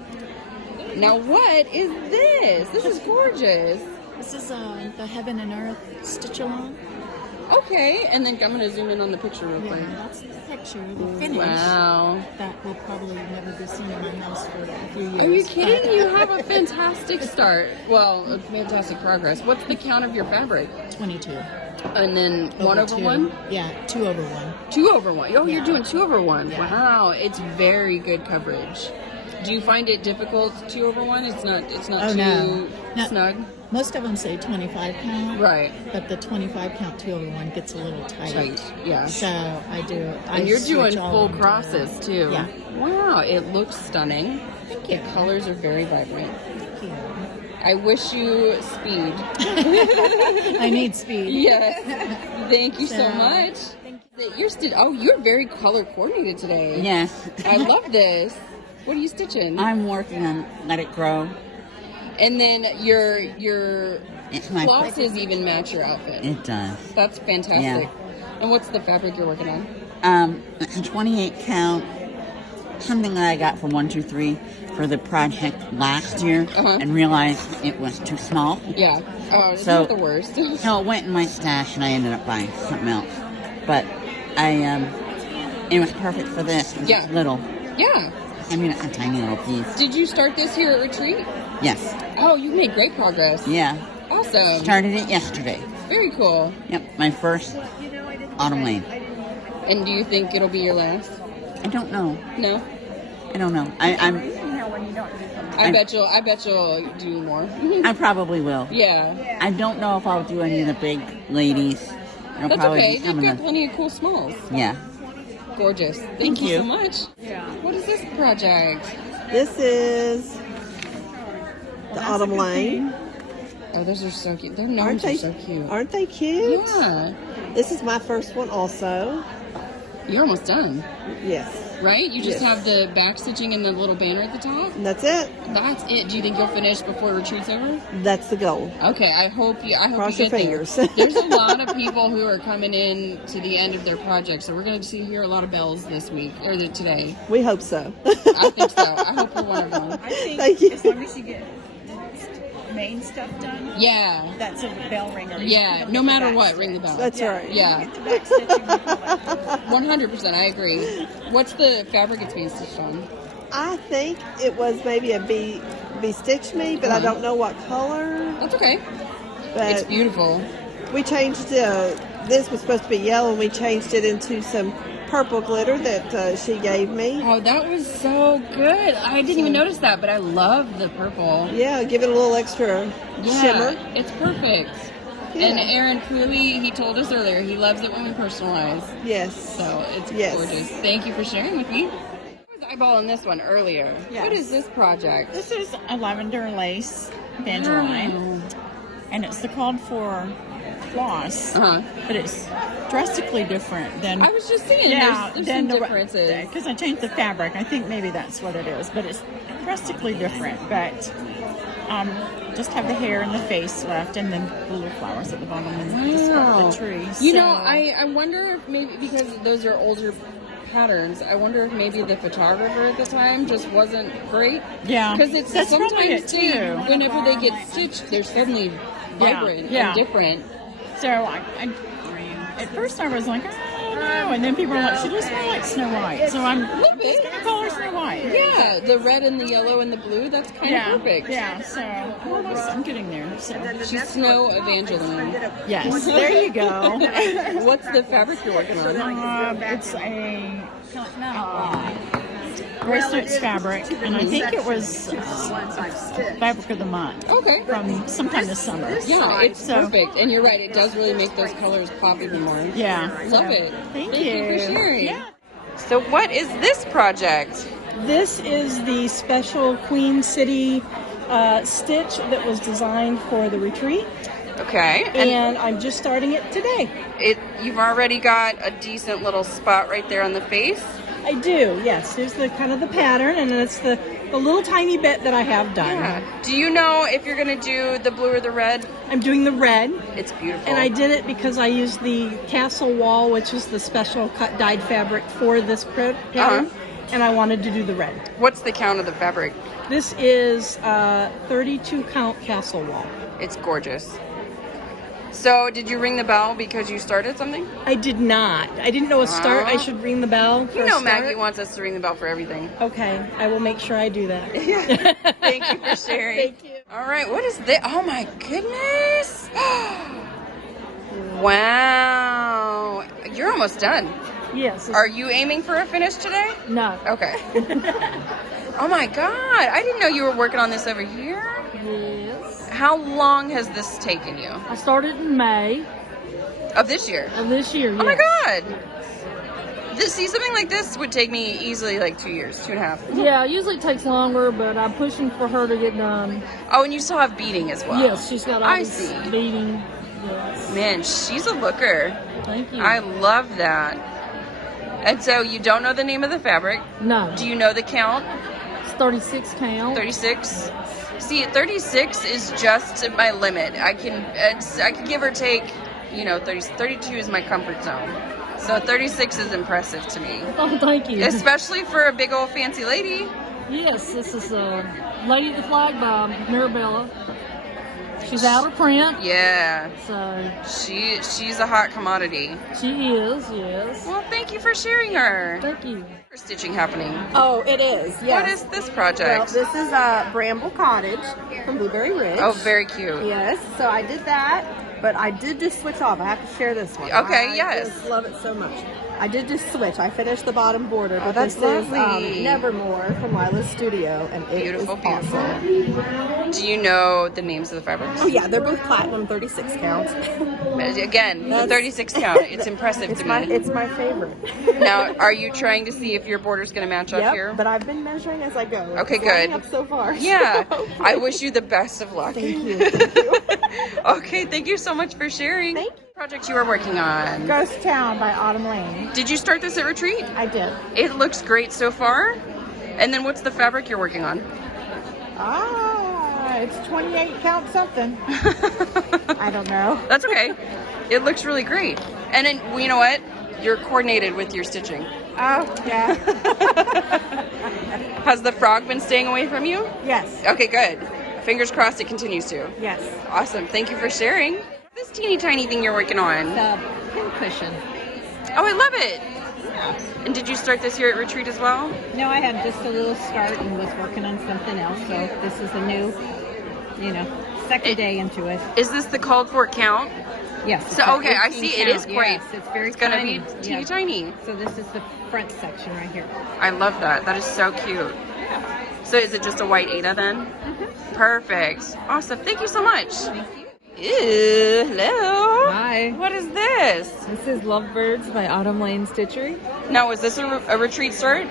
Now, what is this? This is gorgeous. This is the Heaven and Earth Stitch-along. Okay, and then I'm going to zoom in on the picture real quick. Yeah, that's the picture, the finish. Wow. That will probably never be seen in my house for a few years. Are you kidding? You have a fantastic start. Well, a fantastic progress. What's the count of your fabric? 22. And then 1 over 1? Yeah, 2 over 1. 2 over 1. Oh, Yeah. you're doing 2 over 1. Yeah. Wow, it's very good coverage. Do you find it difficult 2 over 1? It's not Oh, too no. snug? Most of them say 25 count. Right. But the 25 count 2 over 1 gets a little tight. Tight, yeah. So I do. And you're doing full crosses too. Yeah. Wow, it looks stunning. Thank you. The colors are very vibrant. Thank you. I wish you speed. I need speed. Yes. Thank you so So, much. You're very color coordinated today. Yes. I love this. What are you stitching? I'm working on Let It Grow. And then your It's my flosses even match your outfit. It does. That's fantastic. Yeah. And what's the fabric you're working on? It's a 28 count, something that I got from 123 for the project last year and realized it was too small. Yeah. Oh, it's So- not the worst. So it went in my stash and I ended up buying something else. But it was perfect for this. It was Yeah. little. Yeah. I mean, it's a tiny little piece. Did you start this here at retreat? Yes. Oh, you made great progress. Yeah. Awesome. Started it yesterday. Very cool. Yep, my first autumn lane. And do you think it'll be your last? I don't know. No. I don't know. I bet you'll do more. I probably will. Yeah. I don't know if I'll do any of the big ladies. It'll That's probably okay. be some You've of got plenty of cool smalls. Yeah. Gorgeous. Thank you so much. Yeah. What is this project? This is the Autumn Lane. Oh, those are so cute. Their gnomes are so cute. Aren't they cute? Yeah. This is my first one also. You're almost done. Yes. Right? You just Yes. have the back stitching and the little banner at the top? And that's it. That's it. Do you think you'll finish before retreat's over? That's the goal. Okay, I hope you Cross get your fingers. there. There's a lot of people who are coming in to the end of their project, so we're going to hear a lot of bells this week, or today. We hope so. I think so. I hope you're one of them. I think Thank you. as long as you get main stuff done, Yeah. that's a bell ringer. Yeah, no matter what, ring the bell. That's right. Yeah. 100%, I agree. What's the fabric it's being stitched on? I think it was maybe a be stitch me, but I don't know what color. That's okay. But It's beautiful. we changed this was supposed to be yellow, and we changed it into some purple glitter that she gave me. Oh, that was so good. I didn't even notice that, but I love the purple. Yeah, give it a little extra shimmer. It's perfect. Yeah. And Aaron, clearly, he told us earlier, he loves it when we personalize. Yes. So it's Yes. gorgeous. Thank you for sharing with me. I was eyeballing this one earlier. Yes. What is this project? This is a lavender lace Evangeline, and it's the called for floss, but it's drastically different than. I was just saying, there's some differences. Because I changed the fabric. I think maybe that's what it is, but it's drastically different. But just have the hair and the face left, and then the little flowers at the bottom and the part of the tree. You know, I wonder if maybe because those are older patterns, I wonder if maybe the photographer at the time just wasn't great. Yeah. Because it's That's probably sometimes it, too. whenever they get stitched, they're suddenly vibrant and different. So at first I was like, I don't know, and then people were like, she looks more like Snow White. So I'm just gonna call her Snow White. Yeah, the red and the yellow and the blue, that's kind of perfect. Yeah, so I'm getting there. So she's Snow Evangeline. Yes, there you go. What's the fabric you're working on? It's a Gray Stitch fabric, and I think it was fabric of the month. Okay. From sometime this summer. Yeah, it's perfect. And you're right, it does really make those colors pop even more. Yeah. Love it. Thank you for sharing. Yeah. So what is this project? This is the special Queen City stitch that was designed for the retreat. Okay. And I'm just starting it today. You've already got a decent little spot right there on the face? I do, yes. There's the kind of the pattern, and it's the little tiny bit that I have done. Yeah. Do you know if you're going to do the blue or the red? I'm doing the red. It's beautiful. And I did it because I used the Castle Wall, which is the special cut dyed fabric for this pattern, and I wanted to do the red. What's the count of the fabric? This is 32 count Castle Wall. It's gorgeous. So, did you ring the bell because you started something? I did not. I didn't know a start. I should ring the bell for You know a start. Maggie wants us to ring the bell for everything. Okay, I will make sure I do that. Thank you for sharing. Thank you. All right, what is this? Oh my goodness. Wow. You're almost done. Yes. Are you aiming for a finish today? No. Okay. Oh my God. I didn't know you were working on this over here. Yes. How long has this taken you? I started in May. Of this year? Of this year, yes. Oh my God. See, something like this would take me easily like 2 years, 2.5. Yeah, usually it takes longer, but I'm pushing for her to get done. Oh, and you still have beading as well. Yes, she's got all I this see. beading. Yes. Man, she's a looker. Thank you. I love that. And so you don't know the name of the fabric? No. Do you know the count? It's 36 count. 36? See, 36 is just my limit. I can give or take, you know, 32 is my comfort zone. So 36 is impressive to me. Oh, thank you. Especially for a big old fancy lady. Yes, this is Lady of the Flag by Mirabella. She's out of print. Yeah. So she's a hot commodity. She is, yes. Well, thank you for sharing her. Thank you. Stitching happening. Oh, it is. Yes. What is this project? Well, this is Bramble Cottage from Blueberry Ridge. Oh, very cute. Yes. So I did that, but I did just switch off. I have to share this one. Okay. I just love it so much. I did just switch. I finished the bottom border, but that's this lovely. is Nevermore from Lila's studio, and it Beautiful, is beautiful. awesome. Do you know the names of the fabrics? Oh yeah, they're both platinum 36 counts. Again, the 36 count. It's impressive to me. It's my favorite. Now, are you trying to see if your border's going to match up here? But I've been measuring as I go. Okay, It's lining good. up so far. Yeah. I wish you the best of luck. Thank you. Okay, thank you so much for sharing. Thank you. Project you are working on. Ghost Town by Autumn Lane. Did you start this at retreat? I did. It looks great so far. And then what's the fabric you're working on? It's 28 count something. I don't know. That's okay. It looks really great. And then, well, you know what? You're coordinated with your stitching. Oh, yeah. Has the frog been staying away from you? Yes. Okay, good. Fingers crossed it continues to. Yes. Awesome. Thank you for sharing. This teeny tiny thing you're working on. The pin cushion. Oh, I love it. Yeah. And did you start this here at retreat as well? No, I had just a little start and was working on something else. So this is a new, second day into it. Is this the called for count? Yes. So, okay, I see. It is quite. Yes, it's very It's going to tiny. be teeny tiny. So this is the front section right here. I love that. That is so cute. So is it just a white Ada then? Mm-hmm. Perfect. Awesome. Thank you so much. Thank you. Ew, hello. Hi. What is this? This is Lovebirds by Autumn Lane Stitchery. Now, is this a retreat start?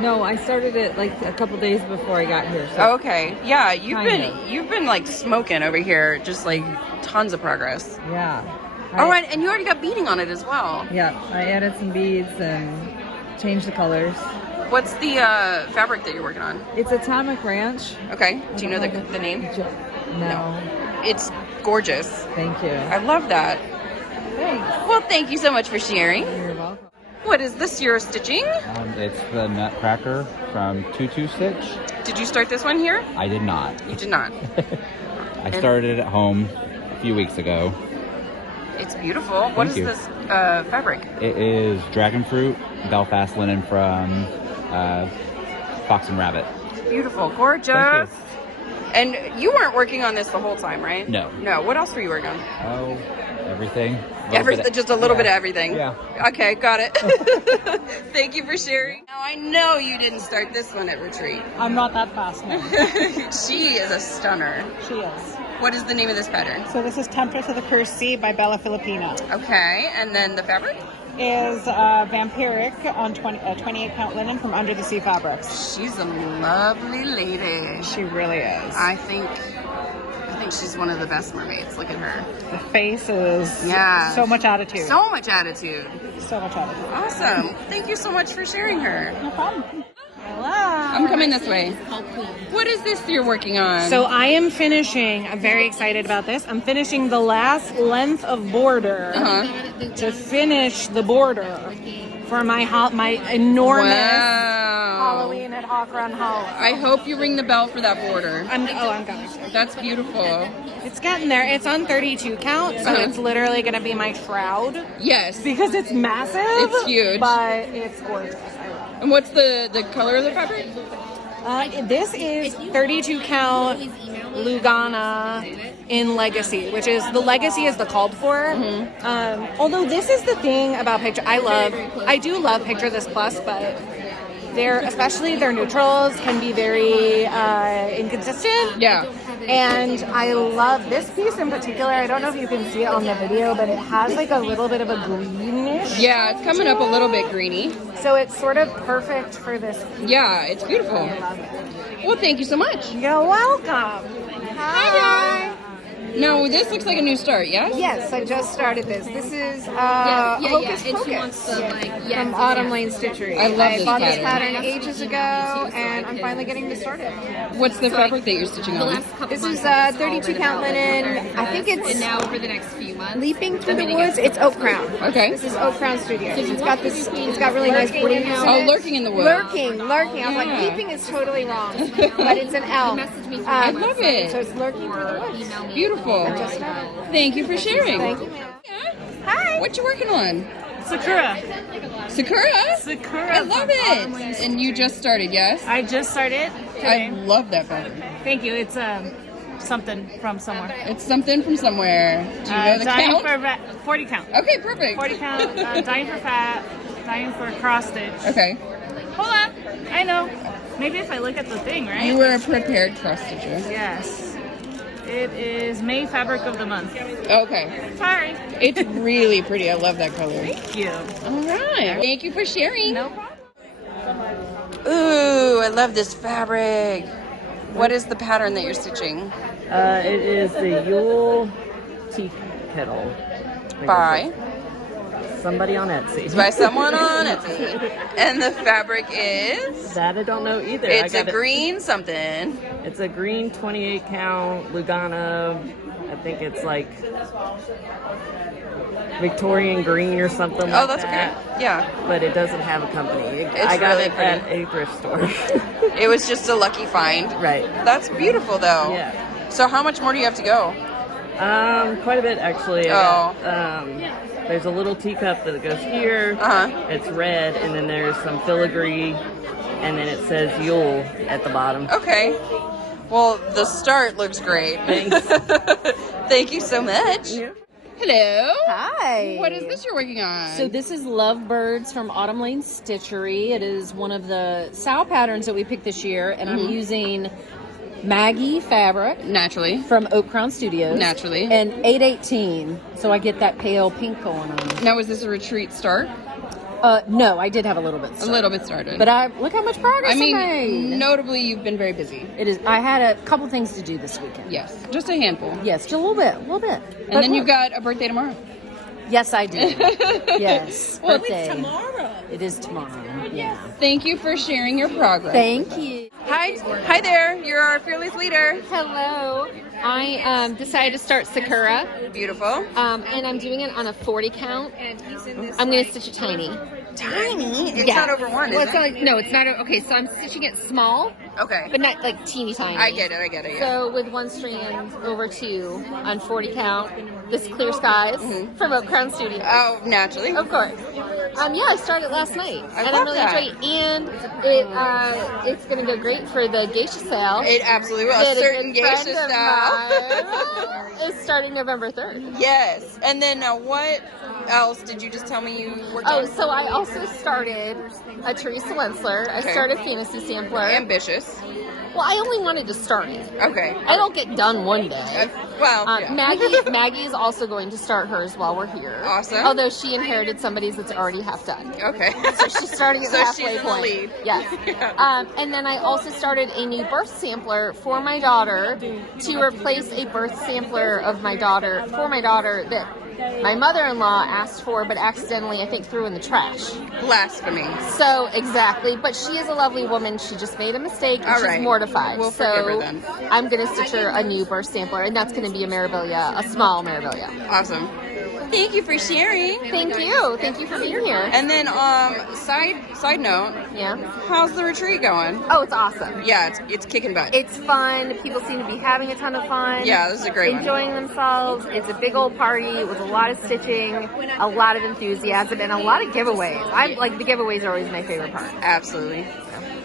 No, I started it like a couple days before I got here. So Oh, okay. Yeah, you've Kind been like smoking over here, just like tons of progress. Yeah. All right, and you already got beading on it as well. Yeah, I added some beads and changed the colors. What's the fabric that you're working on? It's Atomic Ranch. Okay. Do you know the name? No. It's gorgeous. Thank you. I love that. Thanks. Well, thank you so much for sharing. You're welcome. What is this you're stitching? It's the Nutcracker from Tutu Stitch. Did you start this one here? I did not. You did not. I started it at home a few weeks ago. It's beautiful. What is you. this fabric? It is dragon fruit, Belfast linen from Fox and Rabbit. Beautiful, gorgeous. Thank you. And you weren't working on this the whole time, right? No. No. What else were you working on? Oh, everything. Just a little bit of everything. Yeah. Okay, got it. Thank you for sharing. Now I know you didn't start this one at retreat. I'm not that fast now. She is a stunner. She is. What is the name of this pattern? So this is Temptress of the Cursed Sea by Bella Filipina. Okay, and then the fabric? Is Vampiric on 28 count linen from Under the Sea Fabrics. She's a lovely lady. She really is. I think she's one of the best mermaids. Look at her. The face is so much attitude. So much attitude. So much attitude. Awesome. Thank you so much for sharing her. No problem. Hello. I'm coming this way. What is this you're working on? So I am finishing, I'm very excited about this. I'm finishing the last length of border to finish the border for my enormous Halloween at Hawk Run Hollow. I hope you ring the bell for that border. I'm going. That's beautiful. It's getting there. It's on 32 count, so it's literally going to be my shroud. Yes. Because it's massive. It's huge. But it's gorgeous. And what's the color of the fabric? This is 32 count Lugana in Legacy, which is the Legacy is the called for. Although this is the thing about Picture, I do love Picture This Plus, but especially their neutrals can be very inconsistent. Yeah. And I love this piece in particular. I don't know if you can see it on the video, but it has like a little bit of a greenish. Yeah, it's coming up a little bit greeny. So it's sort of perfect for this piece. Yeah, it's beautiful. Well, thank you so much. You're welcome. Hi. No, this looks like a new start, yes? Yes, I just started this. This is Hocus Pocus from Autumn Lane Stitchery. I love this bought this pattern. pattern ages ago, and I'm finally getting this started. What's the fabric that you're stitching on? This is 32 count linen. I think it's now over the next few months. Leaping Through the Woods. It's Oak Crown. Okay. This is Oak Crown Studios. It's got this. It's got really nice borders. Oh, Lurking in the Woods. Lurking. I was like, leaping is totally wrong, but it's an L. I love it. So it's Lurking Through the Woods. Beautiful. Thank you for sharing. Thank you. Hi. What you working on? Sakura. Sakura? Sakura. I love it. And you just started, yes? I just started today. I love that pattern. Thank you. It's something from somewhere. It's something from somewhere. Do you know the dying count? For 40 count. Okay, perfect. 40 count. Dying for fat. Dying for cross stitch. Okay. Hold on. I know. Maybe if I look at the thing, right? You were a prepared cross stitcher. Yes. It is May fabric of the month. Okay. Sorry. It's really pretty. I love that color. Thank you. All right. Thank you for sharing. No problem. Ooh, I love this fabric. What is the pattern that you're stitching? It is the Yule tea kettle. By? Somebody on Etsy. It's by someone on Etsy. And the fabric is? That I don't know either. It's a green something. It's a green 28 count Lugana. I think it's like Victorian green or something like Oh, that's that. okay. Yeah. But it doesn't have a company. I got it at a thrift store. It was just a lucky find. Right. That's beautiful though. Yeah. So how much more do you have to go? Quite a bit actually. There's a little teacup that goes here. It's red, and then there's some filigree, and then it says Yule at the bottom. Okay. Well, the start looks great. Thanks. Thank you so much. Yeah. Hello. Hi. What is this you're working on? So this is Lovebirds from Autumn Lane Stitchery. It is one of the sow patterns that we picked this year, and I'm using Maggie fabric. Naturally. From Oak Crown Studios. Naturally. And 818, so I get that pale pink going on. Now, was this a retreat start? No, I did have a little bit started. A little bit started. But look how much progress I mean, I made. notably, you've been very busy. It is. I had a couple things to do this weekend. Yes, just a handful. Yes, just a little bit. And then you've got a birthday tomorrow. Yes, I do. Yes. Well, birthday. it's tomorrow. It is tomorrow. Yeah. Thank you for sharing your progress. Thank you. Hi there. You're our fearless leader. Hello. I decided to start Sakura. Beautiful. And I'm doing it on a 40 count. I'm going to stitch it tiny. Tiny? It's not over one, is it? No, it's not. Okay, so I'm stitching it small. Okay. But not like teeny tiny. I get it, yeah. So with one strand over 2 on 40 count, this Clear Skies from Oak Crown Studios. Oh, naturally. Of course. Yeah, I started last night. I and love I'm really that. enjoying it. And it's going to go great for the geisha sale. It absolutely will. A certain geisha style. It's starting November 3rd. Yes. And then what else did you just tell me you worked on? So I also started a Teresa Lensler. I started Fantasy Sampler. Ambitious. Well, I only wanted to start it. Okay. I don't get done one day. Yeah. Maggie is also going to start hers while we're here. Awesome. Although she inherited somebody's that's already half done. Okay. So she's starting at the halfway she's in point. the lead. Yes. Yeah. And then I also started a new birth sampler for my daughter to replace a birth sampler of my daughter that my mother-in-law asked for, but accidentally, I think, threw in the trash. Blasphemy. So, exactly. But she is a lovely woman. She just made a mistake, and she's mortified. We'll forgive her then. I'm going to stitch her a new burst sampler, and that's going to be a Mirabilia, a small Mirabilia. Awesome. Thank you for sharing. Thank you. Thank you for being here. And then, side note. Yeah. How's the retreat going? Oh, it's awesome. Yeah, it's kicking butt. It's fun. People seem to be having a ton of fun. Yeah, this is a great one. Enjoying themselves. It's a big old party with a lot of stitching, a lot of enthusiasm, and a lot of giveaways. The giveaways are always my favorite part. Absolutely.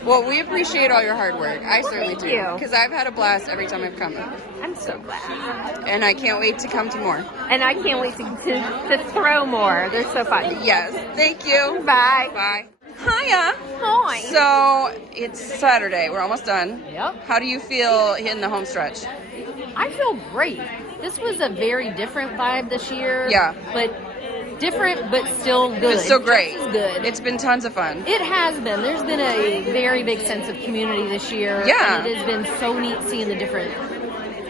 Well, we appreciate all your hard work. I certainly Thank do. you. Because I've had a blast every time I've come. I'm so glad. And I can't wait to come to more. And I can't wait to throw more. They're so fun. Yes. Thank you. Bye. Bye. Hiya. Hi. So it's Saturday. We're almost done. Yep. How do you feel in the home stretch? I feel great. This was a very different vibe this year. Yeah. But different, but still good. It's still great. Just as good. It's been tons of fun. It has been. There's been a very big sense of community this year. Yeah. And it has been so neat seeing the different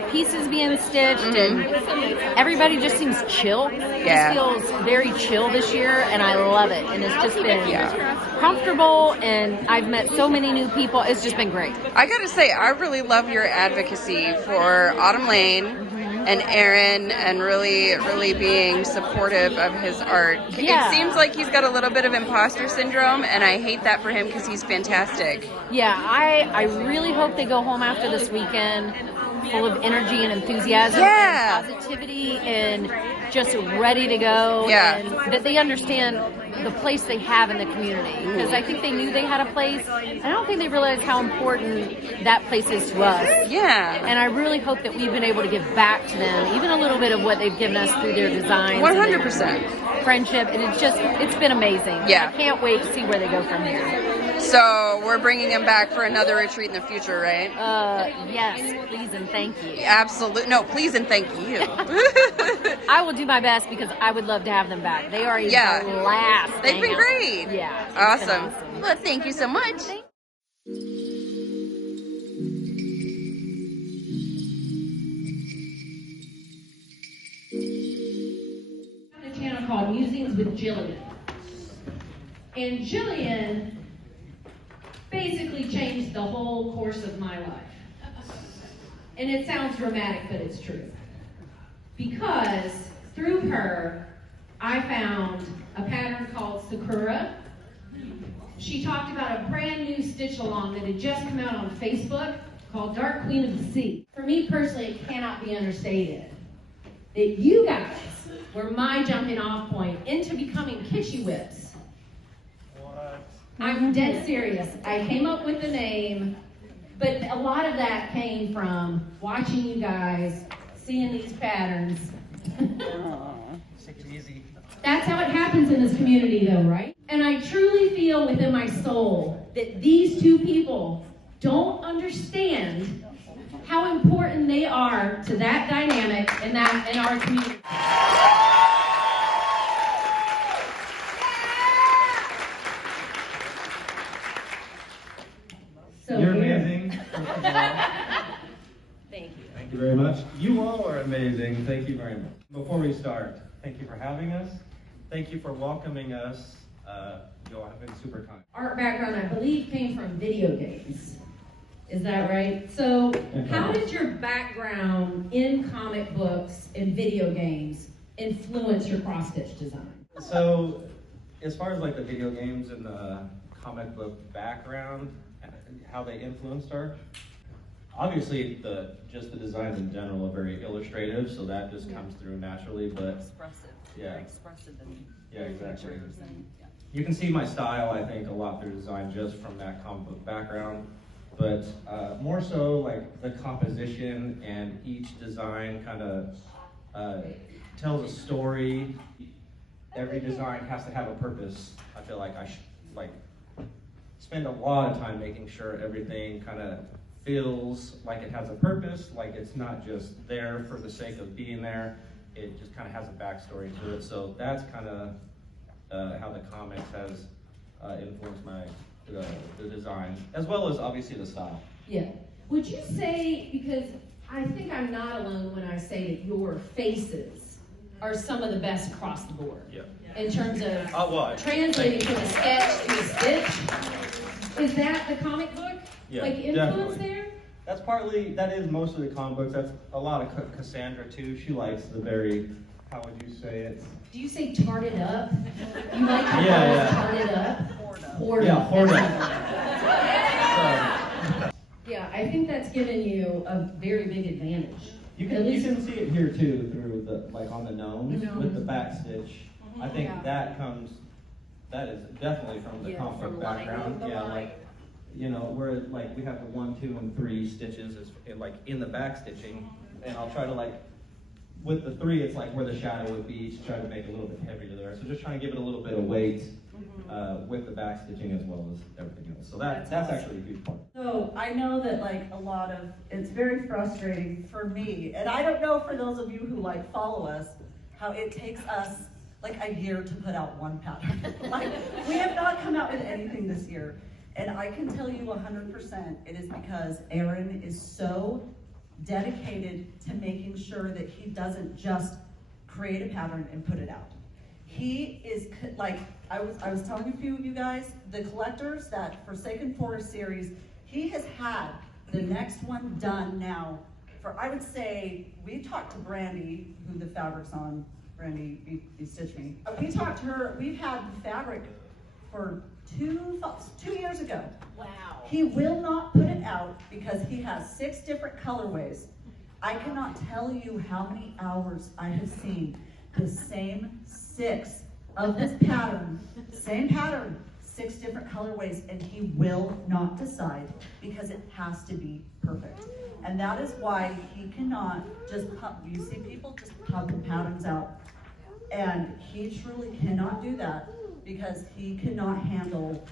pieces being stitched, and everybody just seems chill. Yeah. It just feels very chill this year, and I love it. And it's just been comfortable, and I've met so many new people. It's just been great. I gotta say, I really love your advocacy for Autumn Lane and Aaron, and really being supportive of his art. Yeah. It seems like he's got a little bit of imposter syndrome, and I hate that for him because he's fantastic. Yeah, I really hope they go home after this weekend full of energy and enthusiasm and positivity and just ready to go. Yeah. And that they understand the place they have in the community. Because I think they knew they had a place. I don't think they realized how important that place is to us. Yeah. And I really hope that we've been able to give back to them, even a little bit of what they've given us through their designs. 100%. Friendship. And it's been amazing. Yeah. I can't wait to see where they go from here. So we're bringing him back for another retreat in the future, right? Yes, please and thank you. Absolutely. No, please and thank you. I will do my best because I would love to have them back. They are a blast. They've been great. Yeah. Awesome. Well, thank you so much. A channel called Musings with Jillian. And Jillian basically changed the whole course of my life. And it sounds dramatic, but it's true. Because through her, I found a pattern called Sakura. She talked about a brand new stitch along that had just come out on Facebook called Dark Queen of the Sea. For me personally, it cannot be understated that you guys were my jumping off point into becoming Kitschy Whips. What? I'm dead serious. I came up with the name, but a lot of that came from watching you guys, seeing these patterns. Take it easy. That's how it happens in this community though, right? And I truly feel within my soul that these two people don't understand how important they are to that dynamic in our community. So you're amazing. Thank you. Thank you very much. You all are amazing. Thank you very much. Before we start, thank you for having us. Thank you for welcoming us. You all have been super kind. Art background, I believe, came from video games. Is that right? So how did your background in comic books and video games influence your cross-stitch design? So as far as like the video games and the comic book background, how they influenced art, obviously just the designs in general are very illustrative, so that just comes through naturally, but expressive. Yeah. More expressive than Exactly. pictures and, You can see my style, I think, a lot through design just from that comic book background, but more so like the composition and each design kind of tells a story. Every design has to have a purpose. I feel like I should spend a lot of time making sure everything kind of feels like it has a purpose, like it's not just there for the sake of being there. It just kind of has a backstory to it. So that's kind of how the comics has influenced the design, as well as obviously the style. Yeah. Would you say, because I think I'm not alone when I say that your faces are some of the best across the board. Yeah. In terms of translating from a sketch to a stitch. Is that the comic book? Yeah, like influence definitely. there? That is most of the comic books. That's a lot of Cassandra too. She likes the very, how would you say it? Do you say tarted up? You like to tarted up? Hoard Yeah, up. hoard Yeah, I think that's given you a very big advantage. You can see it here too through on the gnomes with the back stitch. I think that is definitely from the comic book background. Yeah, you know, where like we have the 1, 2, and 3 stitches is like in the back stitching, and I'll try to like, with the 3, it's like where the shadow would be, to try to make it a little bit heavier there. So just trying to give it a little bit of weight with the back stitching as well as everything else. So that's actually a huge part. So I know that like a lot of, it's very frustrating for me, and I don't know for those of you who like follow us, how it takes us like a year to put out one pattern. Like, we have not come out with anything this year. And I can tell you 100% it is because Aaron is so dedicated to making sure that he doesn't just create a pattern and put it out. He is like, I was telling a few of you guys, the collectors, that Forsaken Forest series, he has had the next one done now for, I would say, we talked to Brandy, who the fabric's on, Brandy, you stitch me. We talked to her, we've had the fabric for 2 years ago. Wow. He will not put it out because he has 6 different colorways. I cannot tell you how many hours I have seen the same 6 of this pattern, same pattern, 6 different colorways, and he will not decide because it has to be perfect. And that is why he cannot just pump, you see people just pumping patterns out, and he truly cannot do that because he cannot handle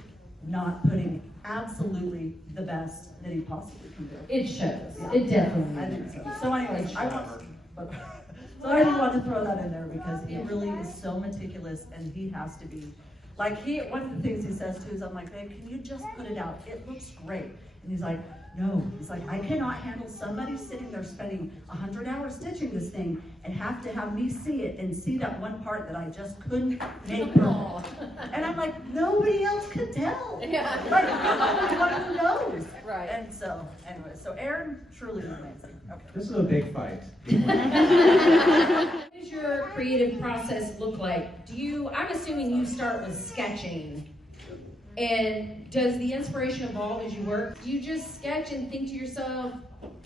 not putting absolutely the best that he possibly can do. It shows. Yeah. It definitely I think so. So anyways, I just wanted to throw that in there because he really is so meticulous, and he has to be. Like, one of the things he says too is, I'm like, babe, can you just put it out? It looks great. And he's like, no. He's like, I cannot handle somebody sitting there spending 100 hours stitching this thing and have to have me see it and see that one part that I just couldn't make perfect. And I'm like, nobody else could tell. Yeah. Like, you're the only one who knows. Right. And so, anyway, so Aaron truly is amazing. Okay. This is a big fight. What does your creative process look like? I'm assuming you start with sketching, and does the inspiration evolve as you work? Do you just sketch and think to yourself,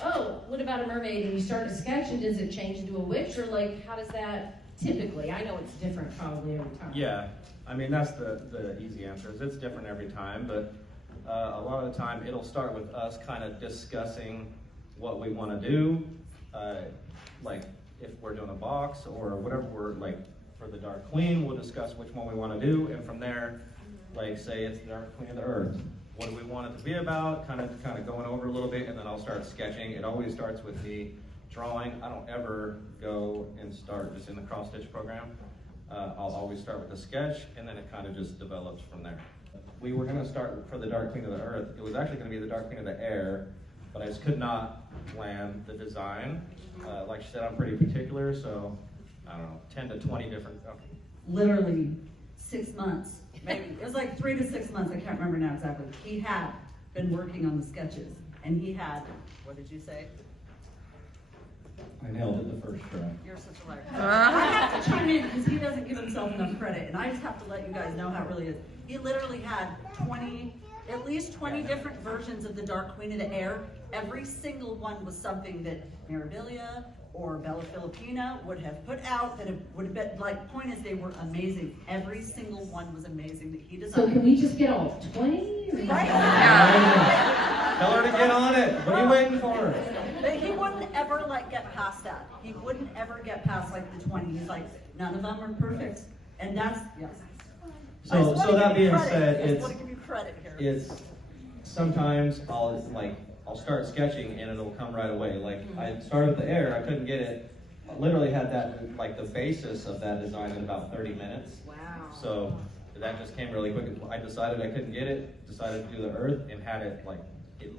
oh, what about a mermaid? And you start to sketch, and does it change into a witch? Or like, how does that typically? I know it's different probably every time. Yeah, I mean, that's the easy answer. It's different every time, but a lot of the time it'll start with us kind of discussing what we want to do, like if we're doing a box or whatever we're like, for the Dark Queen, we'll discuss which one we want to do, and from there, like say it's the Dark Queen of the Earth. What do we want it to be about? Kind of going over a little bit, and then I'll start sketching. It always starts with me drawing. I don't ever go and start just in the cross stitch program. I'll always start with a sketch, and then it kind of just develops from there. We were going to start for the Dark Queen of the Earth. It was actually going to be the Dark Queen of the Air, but I just could not plan the design. Like she said, I'm pretty particular, so I don't know, 10 to 20 different. Literally 6 months, maybe. It was like 3 to 6 months, I can't remember now exactly. He had been working on the sketches, and he had, what did you say? I nailed it the first try. You're such a liar. I have to chime in because he doesn't give himself enough credit, and I just have to let you guys know how it really is. He literally had at least 20 different versions of the Dark Queen of the Air. Every single one was something that Mirabilia or Bella Filipina would have put out, that it would have been, like, point is they were amazing. Every single one was amazing that he designed. So can we just get all 20? Right? Yeah. Tell her to get on it. What are you waiting for? But he wouldn't ever get past that. He wouldn't ever get past like the 20. He's like, none of them are perfect. And that's, yes. So that being said, it's sometimes I'll start sketching and it'll come right away. Like I started with the air, I couldn't get it. I literally had that, like the basis of that design in about 30 minutes. Wow. So that just came really quick. I decided I couldn't get it, decided to do the earth, and had it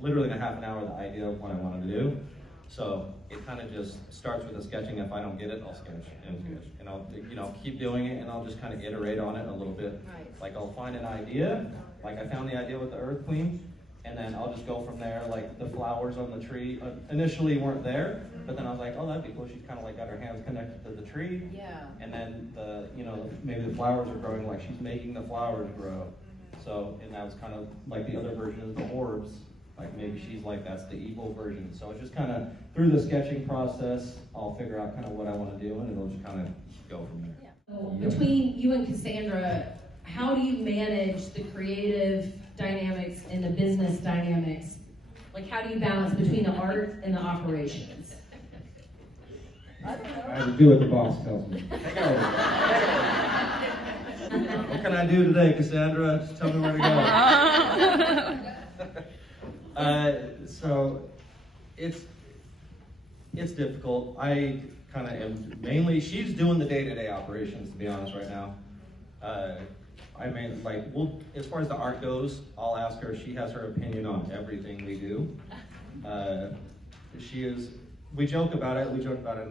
literally in a half an hour the idea of what I wanted to do. So it kind of just starts with the sketching. If I don't get it, I'll sketch and sketch, and I'll keep doing it, and I'll just kind of iterate on it a little bit. Right. Like I'll find an idea, like I found the idea with the Earth Queen, and then I'll just go from there. Like the flowers on the tree initially weren't there, but then I was like, oh, that'd be cool. She's kind of got her hands connected to the tree. Yeah. And then maybe the flowers are growing, like she's making the flowers grow. So, and that was kind of like the other version of the orbs. Like maybe she's that's the evil version. So it's just kind of through the sketching process, I'll figure out kind of what I want to do, and it'll just kind of go from there. So between you and Cassandra, how do you manage the creative dynamics and the business dynamics? Like, how do you balance between the art and the operations? I have to do what the boss tells me. What can I do today, Cassandra? Just tell me where to go. So it's difficult. I kind of am mainly, she's doing the day-to-day operations, to be honest, right now. I mean, like, as far as the art goes, I'll ask her. She has her opinion on everything we do. We joke about it in the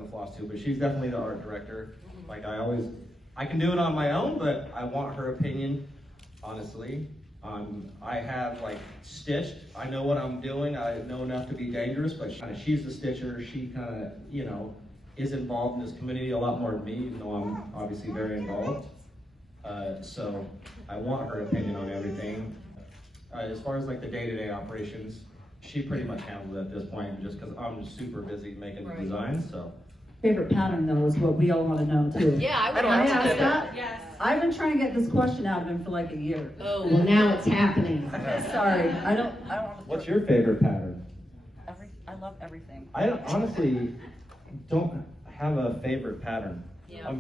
Flosstube, but she's definitely the art director. Like, I can do it on my own, but I want her opinion, honestly. I have, like, stitched. I know what I'm doing. I know enough to be dangerous, but she's the stitcher. She kind of, you know, is involved in this community a lot more than me, even though I'm obviously very involved. So I want her opinion on everything. As far as, like, the day-to-day operations, she pretty much handles it at this point, just because I'm super busy making the designs, so. Favorite pattern, though, is what we all want to know, too. Yeah, I would ask love to. that. Yes. I've been trying to get this question out of him for like a year. Oh, well, now it's happening. Sorry, I don't. What's your favorite pattern? I love everything. I honestly don't have a favorite pattern. Yeah.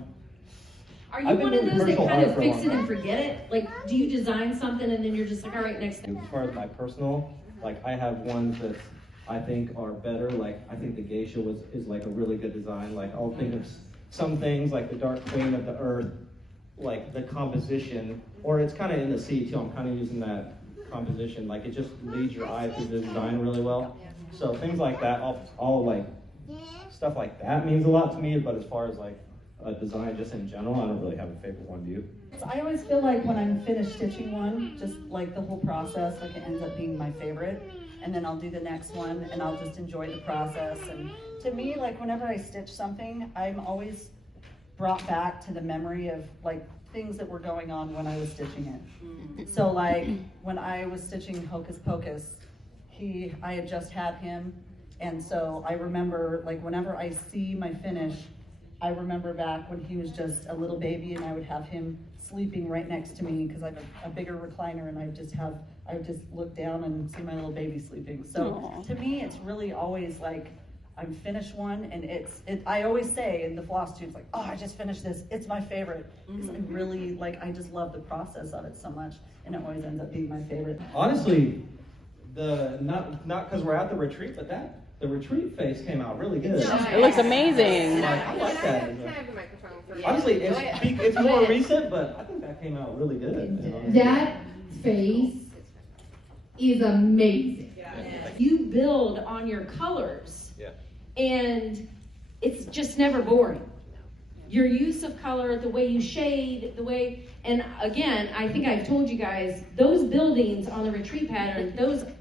Are you one of those that kind of fix it and forget it? Like, do you design something and then you're just like, all right, next thing? As far as my personal, like, I have ones that I think are better. Like, I think the geisha is like a really good design. Like, I'll think of some things like the Dark Queen of the Earth, like the composition, or it's kind of in the sea too. I'm kind of using that composition. Like, it just leads your eye to the design really well. So things like that, I'll like, stuff like that means a lot to me. But as far as like a design just in general, I don't really have a favorite one. Do you? I always feel like when I'm finished stitching one, just like the whole process, like it ends up being my favorite. And then I'll do the next one and I'll just enjoy the process. And to me, like whenever I stitch something, I'm always brought back to the memory of like things that were going on when I was stitching it. So like when I was stitching Hocus Pocus, I had just had him. And so I remember like whenever I see my finish, I remember back when he was just a little baby and I would have him sleeping right next to me because I have a bigger recliner and I would just look down and see my little baby sleeping. So to me, it's really always like, I'm finished one and I always say in the Flosstubes, like, oh, I just finished this. It's my favorite. Because I really, like, I just love the process of it so much and it always ends up being my favorite. Honestly, not because we're at the retreat, but the retreat face came out really good. It looks amazing. I like that. Honestly, it's more recent, but I think that came out really good. That face is amazing. You build on your colors, and it's just never boring. Your use of color, the way you shade, and again, I think I've told you guys, those buildings on the retreat pattern,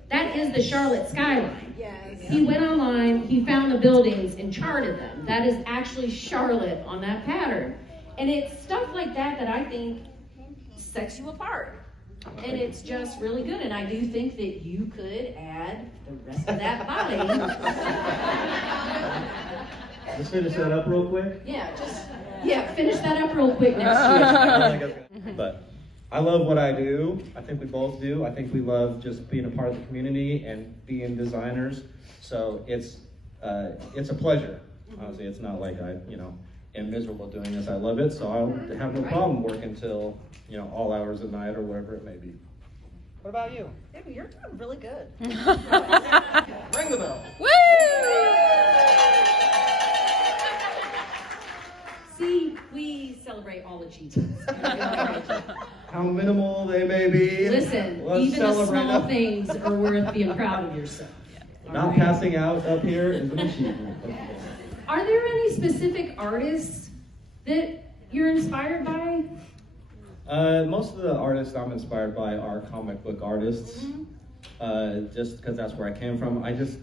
that is the Charlotte skyline. Yes. He went online, he found the buildings and charted them. That is actually Charlotte on that pattern. And it's stuff like that I think sets you apart. And it's just really good. And I do think that you could add the rest of that body. Let's finish that up real quick. Finish that up real quick next year. But I love what I do. I think we both do. I think we love just being a part of the community and being designers. So it's a pleasure. Honestly, it's not like I, am miserable doing this. I love it, so I have no problem working till, all hours of night or whatever it may be. What about you? Yeah, you're doing really good. Ring the bell. Woo! See, we celebrate all achievements. How minimal they may be. Listen, even the small things are worth being proud of yourself. Not passing out up here is an achievement. Are there any specific artists that you're inspired by? Most of the artists I'm inspired by are comic book artists, just because that's where I came from. I just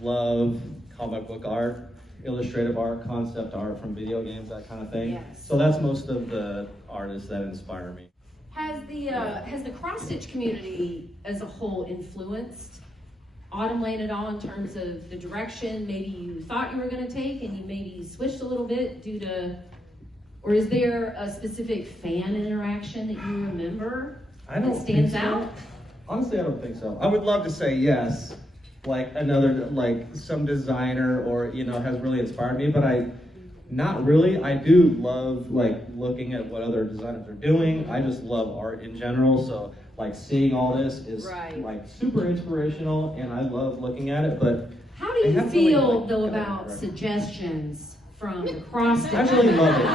love comic book art, illustrative art, concept art from video games, that kind of thing. Yes. So that's most of the artists that inspire me. Has the cross-stitch community as a whole influenced Autumn Lane at all in terms of the direction maybe you thought you were going to take and you maybe switched a little bit due to, or is there a specific fan interaction that you remember that stands out? Honestly, I don't think so. I would love to say yes, like another, like some designer or, you know, has really inspired me, but not really. I do love like looking at what other designers are doing. I just love art in general, so like seeing all this is like super inspirational, and I love looking at it. But how do you feel though about suggestions from the cross? I really love it. You know?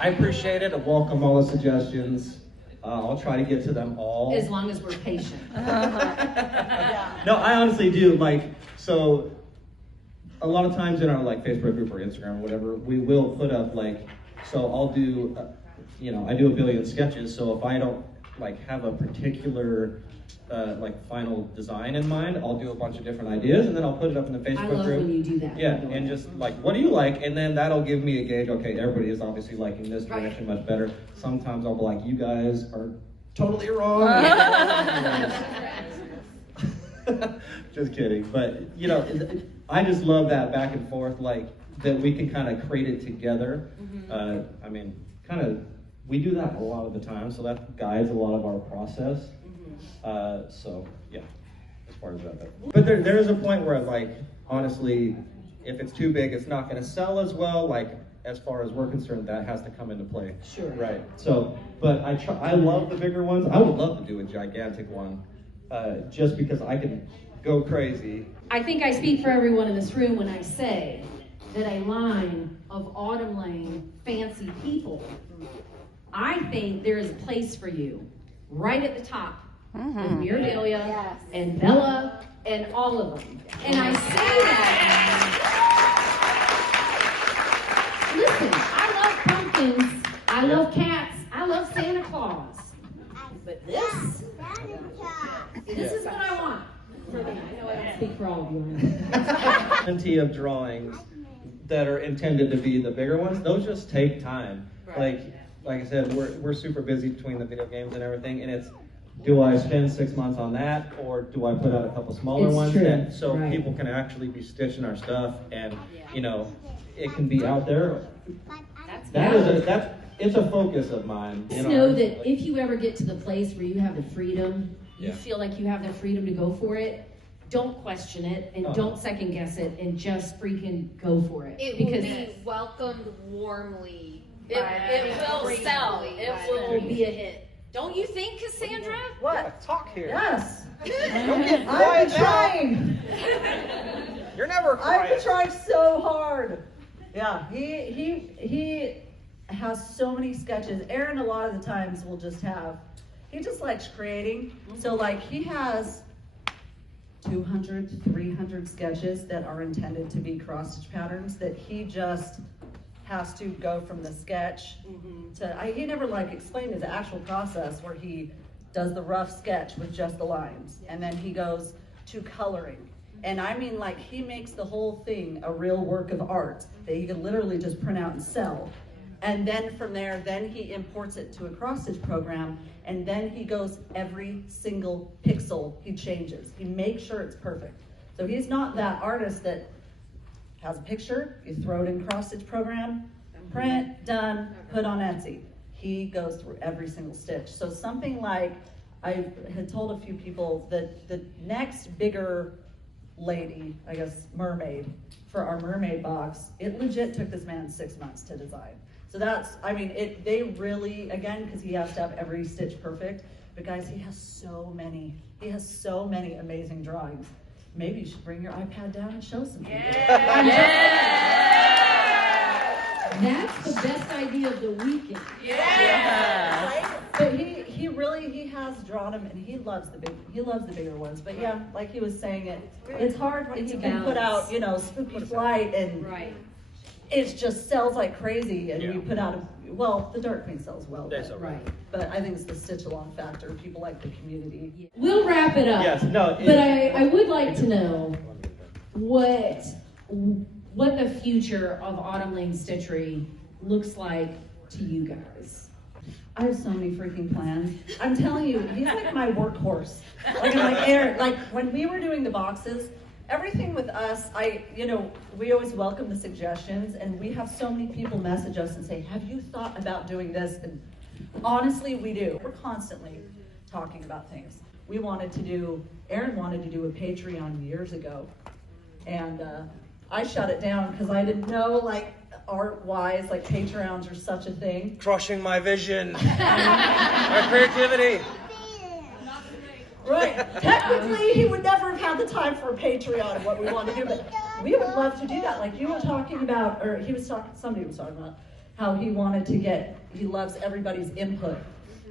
I appreciate it. I welcome all the suggestions. I'll try to get to them all. As long as we're patient. No, I honestly do. Like, so a lot of times in our like Facebook group or Instagram or whatever, we will put up like, so I'll do, you know, I do a billion sketches. So if I don't like have a particular like final design in mind, I'll do a bunch of different ideas and then I'll put it up in the Facebook group. I love when you do that. Yeah, and just like, what do you like? And then that'll give me a gauge. Okay, everybody is obviously liking this direction much better. Sometimes I'll be like, you guys are totally wrong. Just kidding. But you know, I just love that back and forth, like that we can kind of create it together. I mean, kind of, we do that a lot of the time, so that guides a lot of our process. So yeah, as far as that. But there is a point where like, honestly, if it's too big, it's not going to sell as well. Like as far as we're concerned, that has to come into play. Sure. Right. So, but I love the bigger ones. I would love to do a gigantic one, just because I can go crazy. I think I speak for everyone in this room when I say that a line of Autumn Lane fancy people, I think there is a place for you right at the top. With Mirabilia and Bella and all of them. And I say that. Listen, I love pumpkins, I love cats, I love Santa Claus. But this is what I want for me. I know I don't speak for all of you. Plenty of drawings that are intended to be the bigger ones. Those just take time. Like I said, we're super busy between the video games and everything, and it's, do I spend 6 months on that, or do I put out a couple smaller ones that, so people can actually be stitching our stuff, and you know, it can be out there. It's a focus of mine. Just know that if you ever get to the place where you have the freedom, you feel like you have the freedom to go for it, don't question it and don't second guess it, and just freaking go for it. It will be welcomed warmly. It will sell. It will be a hit. Don't you think, Cassandra? What? Yeah, talk here. Yes. Don't get quiet. I've been trying. You're never quiet. I've been trying so hard. Yeah, he has so many sketches. Aaron a lot of the times will just have, he just likes creating. So like he has 200 to 300 sketches that are intended to be cross stitch patterns that he just has to go from the sketch to, he never like explained his actual process where he does the rough sketch with just the lines, and then he goes to coloring. And I mean, like, he makes the whole thing a real work of art that you can literally just print out and sell. And then from there, then he imports it to a cross stitch program, and then he goes every single pixel he changes. He makes sure it's perfect. So he's not that artist that has a picture, you throw it in cross stitch program, print, done, put on Etsy. He goes through every single stitch. So something like, I had told a few people that the next bigger lady, I guess mermaid, for our mermaid box, it legit took this man 6 months to design. So that's, I mean, they really, again, because he has to have every stitch perfect, but guys, he has so many amazing drawings. Maybe you should bring your iPad down and show some people. That's the best idea of the weekend. Right? But he has drawn them, and he loves the bigger ones. But yeah, like he was saying, it's hard when you can put out, you know, Spooky Flight, and it just sells like crazy, and you put out well, the Dark Queen sells well, but I think it's the stitch along factor. People like the community. We'll wrap it up. Yes, no. But I would like to know what the future of Autumn Lane Stitchery looks like to you guys. I have so many freaking plans. I'm telling you, he's like my workhorse. Like I'm like Aaron. Like when we were doing the boxes, everything with us, we always welcome the suggestions, and we have so many people message us and say, have you thought about doing this? And honestly, we do. We're constantly talking about things. Erin wanted to do a Patreon years ago, and I shut it down because I didn't know, like, art-wise, like Patreons are such a thing. Crushing my vision, my creativity. Right. Technically, he would never have had the time for a Patreon of what we want to do, but we would love to do that. Like you were talking about, or somebody was talking about how he loves everybody's input.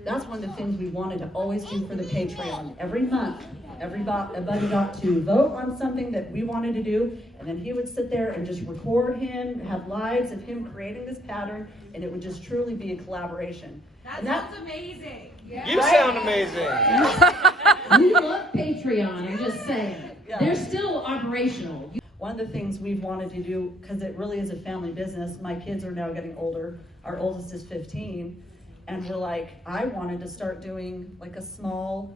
That's one of the things we wanted to always do for the Patreon. Every month, everybody got to vote on something that we wanted to do, and then he would sit there and just record him, have lives of him creating this pattern, and it would just truly be a collaboration. That sounds amazing. Yeah. You sound amazing. We love Patreon, I'm just saying. Yeah. They're still operational. One of the things we've wanted to do, because it really is a family business, my kids are now getting older. Our oldest is 15. And we're like, I wanted to start doing like a small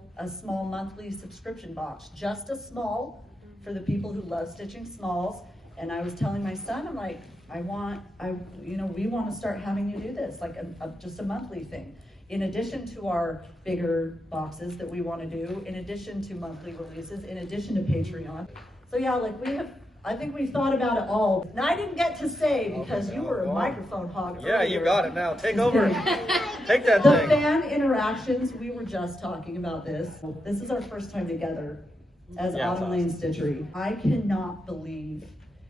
monthly subscription box, just a small for the people who love stitching smalls. And I was telling my son, I'm like, we want to start having you do this, like just a monthly thing. In addition to our bigger boxes that we want to do, in addition to monthly releases, in addition to Patreon. So yeah, like I think we've thought about it all. And I didn't get to say because you were a microphone hog earlier. Yeah, you got it now. Take over. Take that The thing. fan interactions, we were just talking about this. This is our first time together as Autumn Lane Stitchery. I cannot believe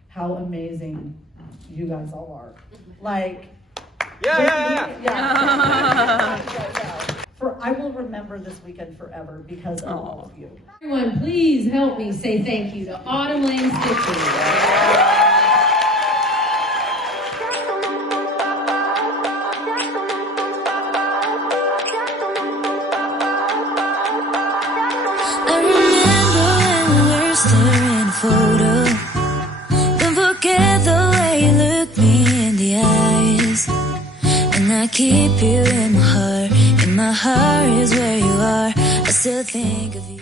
how amazing you guys all are. Like, yeah. I will remember this weekend forever because of all of you. Everyone, please help me say thank you to Autumn Lane Stitchery. Photo. Don't forget the way you look me in the eyes. And I keep you in my heart. And my heart is where you are. I still think of you.